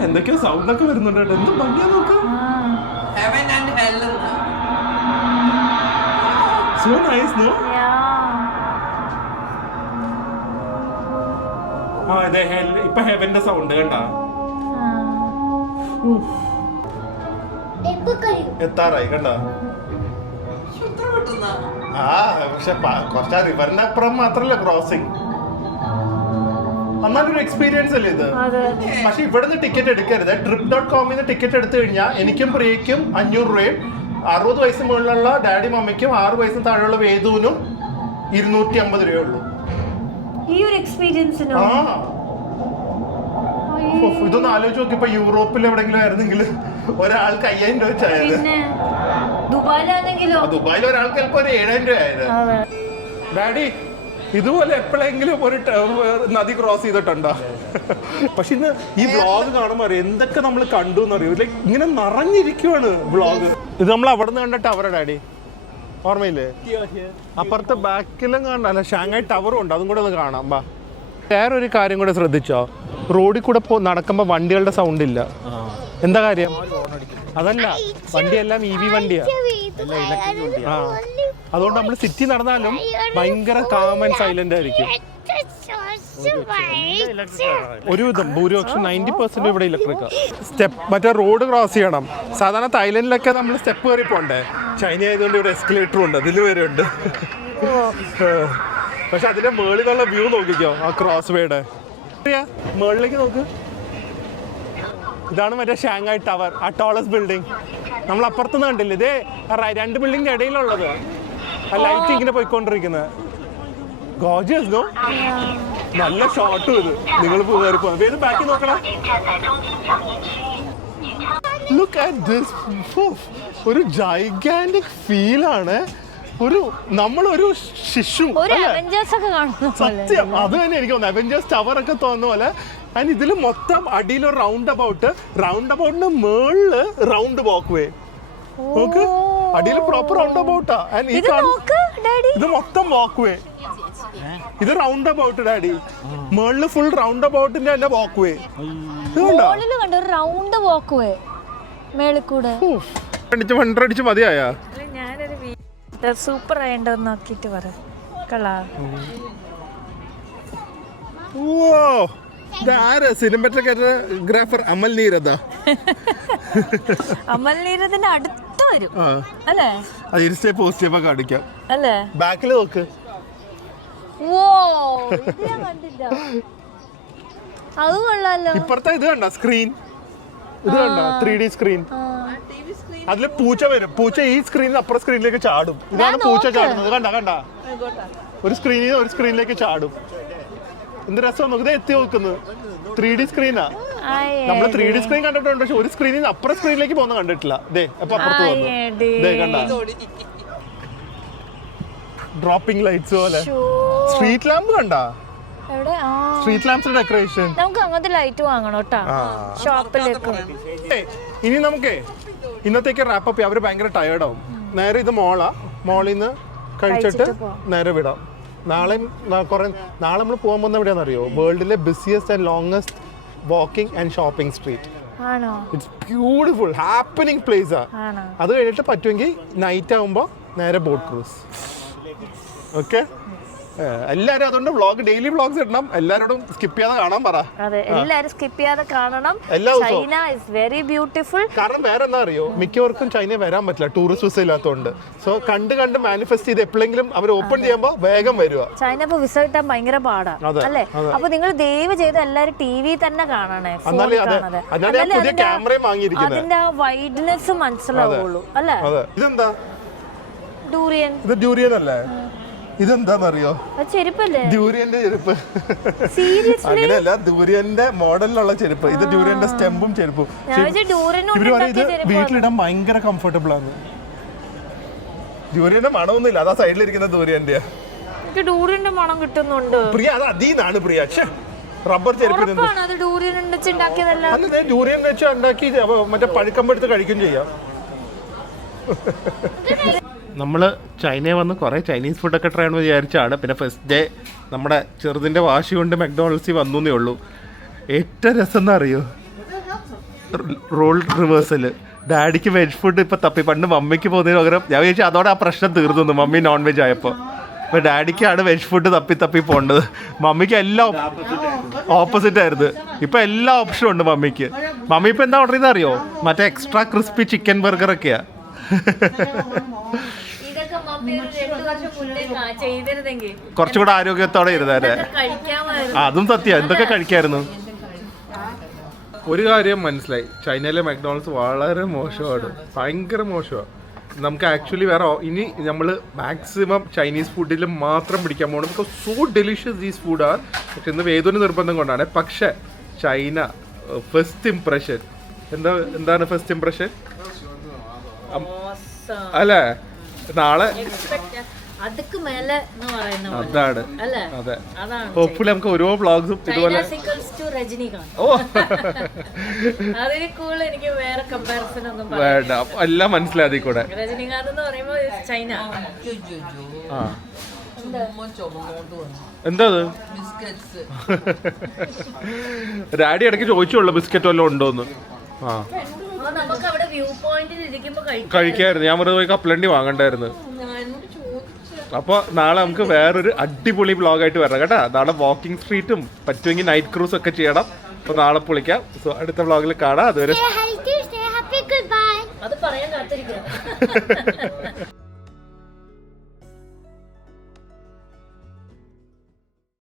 എന്തൊക്കെയോ സൗണ്ട് ഒക്കെ വരുന്നുണ്ട്. എന്ത് ഭംഗിയാ നോക്ക്. Heaven and hell. So nice, no? ആ അതെ, ഇപ്പൊ ഹെവന്റെ സൗണ്ട് കണ്ട. എത്താറായി കണ്ട. ആ പക്ഷെ കുറച്ചാ റിവറിന്റെ അപ്പുറം മാത്രല്ല ക്രോസിംഗ്. എന്നാലൊരു എക്സ്പീരിയൻസ് അല്ലേ ഇത്? പക്ഷെ ഇവിടുന്ന് ടിക്കറ്റ് എടുക്കരുത്. trip.com ടിക്കറ്റ് എടുത്തു കഴിഞ്ഞാൽ എനിക്കും പ്രിയയ്ക്കും 500 രൂപയും 60 വയസ്സിന് മുകളിലുള്ള ഡാഡി മമ്മിക്കും 6 വയസ്സിന് താഴെയുള്ള വേദുവിനും 250 രൂപയുള്ളൂ. ഈ ഒരു എക്സ്പീരിയൻസിനോ? ആ ഇതൊന്ന് ആലോചിച്ച് നോക്കി. ഇപ്പൊ യൂറോപ്പിൽ എവിടെങ്കിലും ആയിരുന്നെങ്കിൽ ഒരാൾക്ക് 5000 രൂപ വെച്ചായത്. ദുബായിലാണെങ്കിലോ? ദുബായിൽ ഒരാൾക്ക് ചിലപ്പോ ഒരു 7000 രൂപ ആയത്. ഡാഡി ഇതുപോലെ എപ്പോഴെങ്കിലും ഒരു നദി ക്രോസ് ചെയ്തിട്ടുണ്ടോ? പക്ഷെ ഇന്ന് ഈ വ്ളോഗ് കാണുമ്പോൾ അറിയാം എന്തൊക്കെ നമ്മൾ കണ്ടു എന്നറിയോ. ലൈക്ക് ഇങ്ങനെ നിറഞ്ഞിരിക്കുവാണ് വ്ളോഗ്. ഇത് നമ്മൾ അവിടെ നിന്ന് കണ്ട ടവർ ഡാഡി, ഓർമ്മയില്ലേ? അപ്പുറത്തെ ബാക്കിലും കാണാൻ ഷാങ്ഹായ് ടവറും ഉണ്ട്, അതും കൂടെ ഒന്ന് കാണാം. ബാ. വേറെ ഒരു കാര്യം കൂടെ ശ്രദ്ധിച്ചോ, റോഡിൽ കൂടെ നടക്കുമ്പോൾ വണ്ടികളുടെ സൗണ്ട് ഇല്ല. എന്താ കാര്യം? അതല്ല, വണ്ടിയെല്ലാം EV വണ്ടിയാ. ആ, അതുകൊണ്ട് നമ്മൾ സിറ്റി നടന്നാലും ഭയങ്കര കാം ആൻഡ് സൈലന്റ് ആയിരിക്കും. ഒരുവിധം ഭൂരിപക്ഷം 90% ഇവിടെ ഇലക്ട്രിക്കാ. സ്റ്റെപ്പ് മറ്റേ റോഡ് ക്രോസ് ചെയ്യണം. സാധാരണ തായ്ലൻഡിലൊക്കെ നമ്മൾ സ്റ്റെപ്പ് കയറി പോണ്ടേ. ചൈന ആയതുകൊണ്ട് ഇവിടെ എസ്കലേറ്ററും ഉണ്ട്, ഇതിൽ വരെ ഉണ്ട്. പക്ഷെ അതിന്റെ മേളിലുള്ള വ്യൂ നോക്കിക്കോ, ആ ക്രോസ് വേയുടെ മേളിലേക്ക് നോക്ക്. ഇതാണ് മറ്റേ ഷാങ്ഹായ് ടവർ, ആ ടോളസ്റ്റ് ബിൽഡിംഗ്. നമ്മൾ അപ്പുറത്തുനിന്ന് കണ്ടില്ലേ, ഇതേ 2 ബിൽഡിങ്ങിന്റെ ഇടയിലുള്ളത്. ആ ലൈറ്റ് ഇങ്ങനെ പോയിക്കൊണ്ടിരിക്കുന്നത്. Gorgeous no? നല്ല ഷോട്ടും ഇത്. നിങ്ങൾ കയറി പോകുന്നത് ഏത് ബാക്കി നോക്കണം. Look at this. ഒരു ജൈഗാന്റിക് ഫീലാണ്. നമ്മളൊരു ശിശു സത്യം. അത് തന്നെ എനിക്ക് തോന്നുന്നു, അവെഞ്ചേഴ്സ് ടവർ ഒക്കെ തോന്നുന്ന പോലെ. ആൻഡ് ഇതിൽ മൊത്തം അടിയിലൊരു റൗണ്ട് അബൌട്ടിന് മേളില് റൗണ്ട് വാക്ക് വേ. നോക്ക്, അടിയിൽ പ്രോപ്പർ റൗണ്ട് അബൌട്ടാ. ആൻഡ് ഇത് മൊത്തം വാക്ക് വേ. ഇത് റൗണ്ട് അബൌട്ട് ഡാഡി. മേളില് ഫുൾ റൗണ്ട് അബൌട്ടിന്റെ തന്നെ വാക്ക് വേ. റൗണ്ട് വാക്ക് വേ മേളിൽ കൂടെ വണ്ടടിച്ച് മതിയായാ? സൂപ്പർ ആയിട്ടൊന്ന് നോക്കിട്ട് പറയാം. സിനിമാറ്റോഗ്രാഫർ അമൽ നീരദാ. അമൽ നീരദിന്റെ അടുത്ത് വരും അല്ലേ? പോസ്റ്റ് കാണിക്കാം അല്ലേ? ബാക്കിൽ നോക്ക്. ഓ, കണ്ടില്ല. അത് കൊള്ളാലോ. ഇപ്പുറത്തെ ഇത് കണ്ട സ്ക്രീൻ, ഇത് കണ്ട 3D സ്ക്രീൻ. അതില് പൂച്ച വരും. പൂച്ച ഈ സ്ക്രീനിൽ അപ്പുറം സ്ക്രീനിലേക്ക് ചാടും. ഇതാണ് പൂച്ച ചാടുന്നത്. കണ്ട ഒരു സ്ക്രീനിൽ ഒരു സ്ക്രീനിലേക്ക് ചാടും. എന്ത് രസം നോക്ക്. ഇത് എത്തി നോക്കുന്നത് 3D സ്ക്രീനാ. നമ്മള് 3D സ്ക്രീൻ കണ്ടിട്ടുണ്ട്, പക്ഷെ ഒരു സ്ക്രീനിൽ അപ്പുറം സ്ക്രീനിലേക്ക് പോകുന്ന കണ്ടിട്ടില്ല. അപ്പൊ അപ്പുറത്ത് വന്നു കണ്ട ഡ്രോപ്പിംഗ് ലൈറ്റ്സ് പോലെ. സ്ട്രീറ്റ് ലാമ്പ് കണ്ട? Street lamps decoration. നമുക്ക് അങ്ങനത്തെ ലൈറ്റ് വാങ്ങണം ഷോപ്പിലേക്ക്. ഇനി നമുക്കേ ഇന്നത്തേക്ക് റാപ്പപ്പ് ചെയ്യാം. അവര് ഭയങ്കര ടയേർഡാവും. നേരെ ഇത് മോളിൽ നിന്ന് കഴിച്ചിട്ട് നേരെ വിടാം. നാളെ നമ്മൾ പോകാൻ പോകുന്ന എവിടെയാണെന്നറിയോ? വേൾഡിലെ busiest and longest walking and shopping street. It's beautiful happening പ്ലേസാ. അത് കഴിഞ്ഞിട്ട് പറ്റുമെങ്കിൽ നൈറ്റ് ആകുമ്പോൾ നേരെ ബോട്ട് ക്രൂസ്. ഓക്കെ, എല്ലാരും അതുകൊണ്ട് ഡെയിലി വ്ളോഗ്സ് ഇടണം. എല്ലാരോടും സ്കിപ്പ് ചെയ്യാതെ കാണാൻ പറ. എല്ലാരും സ്കിപ്പ് ചെയ്യാതെ കാണണം. China is very beautiful. കാരണം വേറെ എന്താ അറിയോ, മിക്കവർക്കും ചൈന വരാൻ പറ്റില്ല, ടൂറിസ്റ്റ് വിസ ഇല്ലാത്തതുകൊണ്ട്. സോ കണ്ട് മാനിഫെസ്റ്റ് ചെയ്ത് എപ്പോഴെങ്കിലും അവർ ഓപ്പൺ ചെയ്യുമ്പോൾ വേഗം വരിക. ചൈന ഇപ്പൊ വിസ കിട്ടാൻ ഭയങ്കര പാടാണ് അല്ലേ? അപ്പൊ നിങ്ങൾ ദയവ് ചെയ്ത് എല്ലാരും TV തന്നെ കാണണേ. അതിന്റെ വൈഡ്നെസ് മനസ്സിലാവുള്ളൂ അല്ലേ? ഇതെന്താ? ഡൂറിയൻ. ഇത് ഡ്യൂറിയൻ അല്ലേ? ഇതെന്താന്നറിയോ? ചെരുപ്പല്ലേ? ഡ്യൂറിയന്റെ ചെരുപ്പ്. അങ്ങനെയല്ല, ഡ്യൂറിയന്റെ മോഡലിലുള്ള ചെരുപ്പ്. ഇത് ഡ്യൂറിയന്റെ സ്റ്റെമ്പും ചെരുപ്പും. ഇവര് പറയും ഇത് വീട്ടിലിടാൻ ഭയങ്കര കംഫർട്ടബിൾ ആണ്. ഡ്യൂറിയന്റെ മണമൊന്നുമില്ല, അതാ സൈഡിലിരിക്കുന്ന ഡ്യൂറിയന്റെ. ഡ്യൂറിയന്റെ മണം കിട്ടുന്നുണ്ട് പ്രിയ. അത് അതീന്നാണ് പ്രിയ. റബ്ബർ ചെരുപ്പ് ഡ്യൂറിയൻ വെച്ച് ഉണ്ടാക്കി മറ്റേ പഴുക്കമ്പെടുത്ത് കഴിക്കും ചെയ്യാം. നമ്മൾ ചൈനയിൽ വന്ന് കുറേ ചൈനീസ് ഫുഡൊക്കെ ട്രൈ ചെയ്യണമെന്ന് വിചാരിച്ചാണ്. പിന്നെ ഫസ്റ്റ് ഡേ നമ്മുടെ ചെറുതിൻ്റെ വാശി കൊണ്ട് മക്ഡൊണാൾഡ്സിൽ വന്നേ ഉള്ളൂ. ഏറ്റവും രസം എന്താ അറിയോ? Role reversal. ഡാഡിക്ക് വെജ് ഫുഡ് ഇപ്പം തപ്പി. പണ്ട് മമ്മിക്ക് പോകുന്നതിന് പകരം ഞാൻ വിചാരിച്ചു അതോടെ ആ പ്രശ്നം തീർന്നു, മമ്മി നോൺ വെജ് ആയപ്പോൾ. അപ്പോൾ ഡാഡിക്കാണ് വെജ് ഫുഡ് തപ്പി പോകേണ്ടത്. മമ്മിക്ക് എല്ലാം ഓപ്പോസിറ്റ് ആയിരുന്നു. ഇപ്പം എല്ലാ ഓപ്ഷനും ഉണ്ട് മമ്മിക്ക്. മമ്മി ഇപ്പം എന്താ ഓർഡർ ചെയ്താൽ അറിയോ? മറ്റേ എക്സ്ട്രാ ക്രിസ്പി ചിക്കൻ ബർഗറൊക്കെയാണ്. കുറച്ചുകൂടെ ആരോഗ്യത്തോടെ ഇരുന്നേ. അതും സത്യം. എന്തൊക്കെ കഴിക്കായിരുന്നു. ഒരു കാര്യം മനസ്സിലായി, ചൈനയിലെ മക്ഡൊണാൾഡ്സ് വളരെ മോശമാണ്, ഭയങ്കര മോശമാണ്. നമുക്ക് ആക്ച്വലി വേറെ ഇനി നമ്മൾ മാക്സിമം ചൈനീസ് ഫുഡിൽ മാത്രം പിടിക്കാൻ പോകണം. Because so delicious these food R. പക്ഷെ ഇന്ന് വേദന നിർബന്ധം കൊണ്ടാണ്. പക്ഷെ ചൈന ഫസ്റ്റ് ഇംപ്രഷൻ എന്താണ് ഫസ്റ്റ് ഇംപ്രഷൻ അല്ലേ? നാളെ അതുക്ക് മേലെ എന്ന് പറയുന്ന പോലെ. അതാണ് അല്ലേ? അതെ. അതാണ് ഹോപ്പ്ഫുള്ളി നമുക്ക് ഓരോ വ്ളോഗ്സും ഇതുപോലെ രജനീകാന്ത്. ഓ അതിന് കൂടുതൽ എനിക്ക് വേറെ കമ്പാരിസൺ ഒന്നും വേണ്ട, എല്ലാം മനസ്സിലാതി കൂടെ. രജനീകാന്ത് എന്ന് പറയുമ്പോ ചൈന. ആ ചുമന്നോണ്ട് വന്നു എന്താ അത്? ബിസ്ക്കറ്റ്സ്. ഡാഡി ഇടയ്ക്ക് ചോദിച്ചുള്ളൂ ബിസ്ക്കറ്റ് വല്ലതും ഉണ്ടോന്ന്. ആ നമുക്ക് അവിടെ വ്യൂ പോയിന്റിൽ ഇരിക്കുമ്പോ കഴിക്കായിരുന്നു. ഞാൻ വെറുതെ പോയി കപ്പലണ്ടി വാങ്ങണ്ടായിരുന്നു. അപ്പൊ നാളെ നമുക്ക് വേറൊരു അടിപൊളി വ്ളോഗായിട്ട് വരണം കേട്ടാ. നാളെ വാക്കിംഗ് സ്ട്രീറ്റും പറ്റുമെങ്കിൽ നൈറ്റ് ക്രൂസ് ഒക്കെ ചെയ്യണം. അപ്പൊ നാളെ പൊളിക്കാം. സോ അടുത്ത വ്ളോഗിൽ കാണാം. അതുവരെ അത് പറയാൻ കാത്തിരിക്കുക.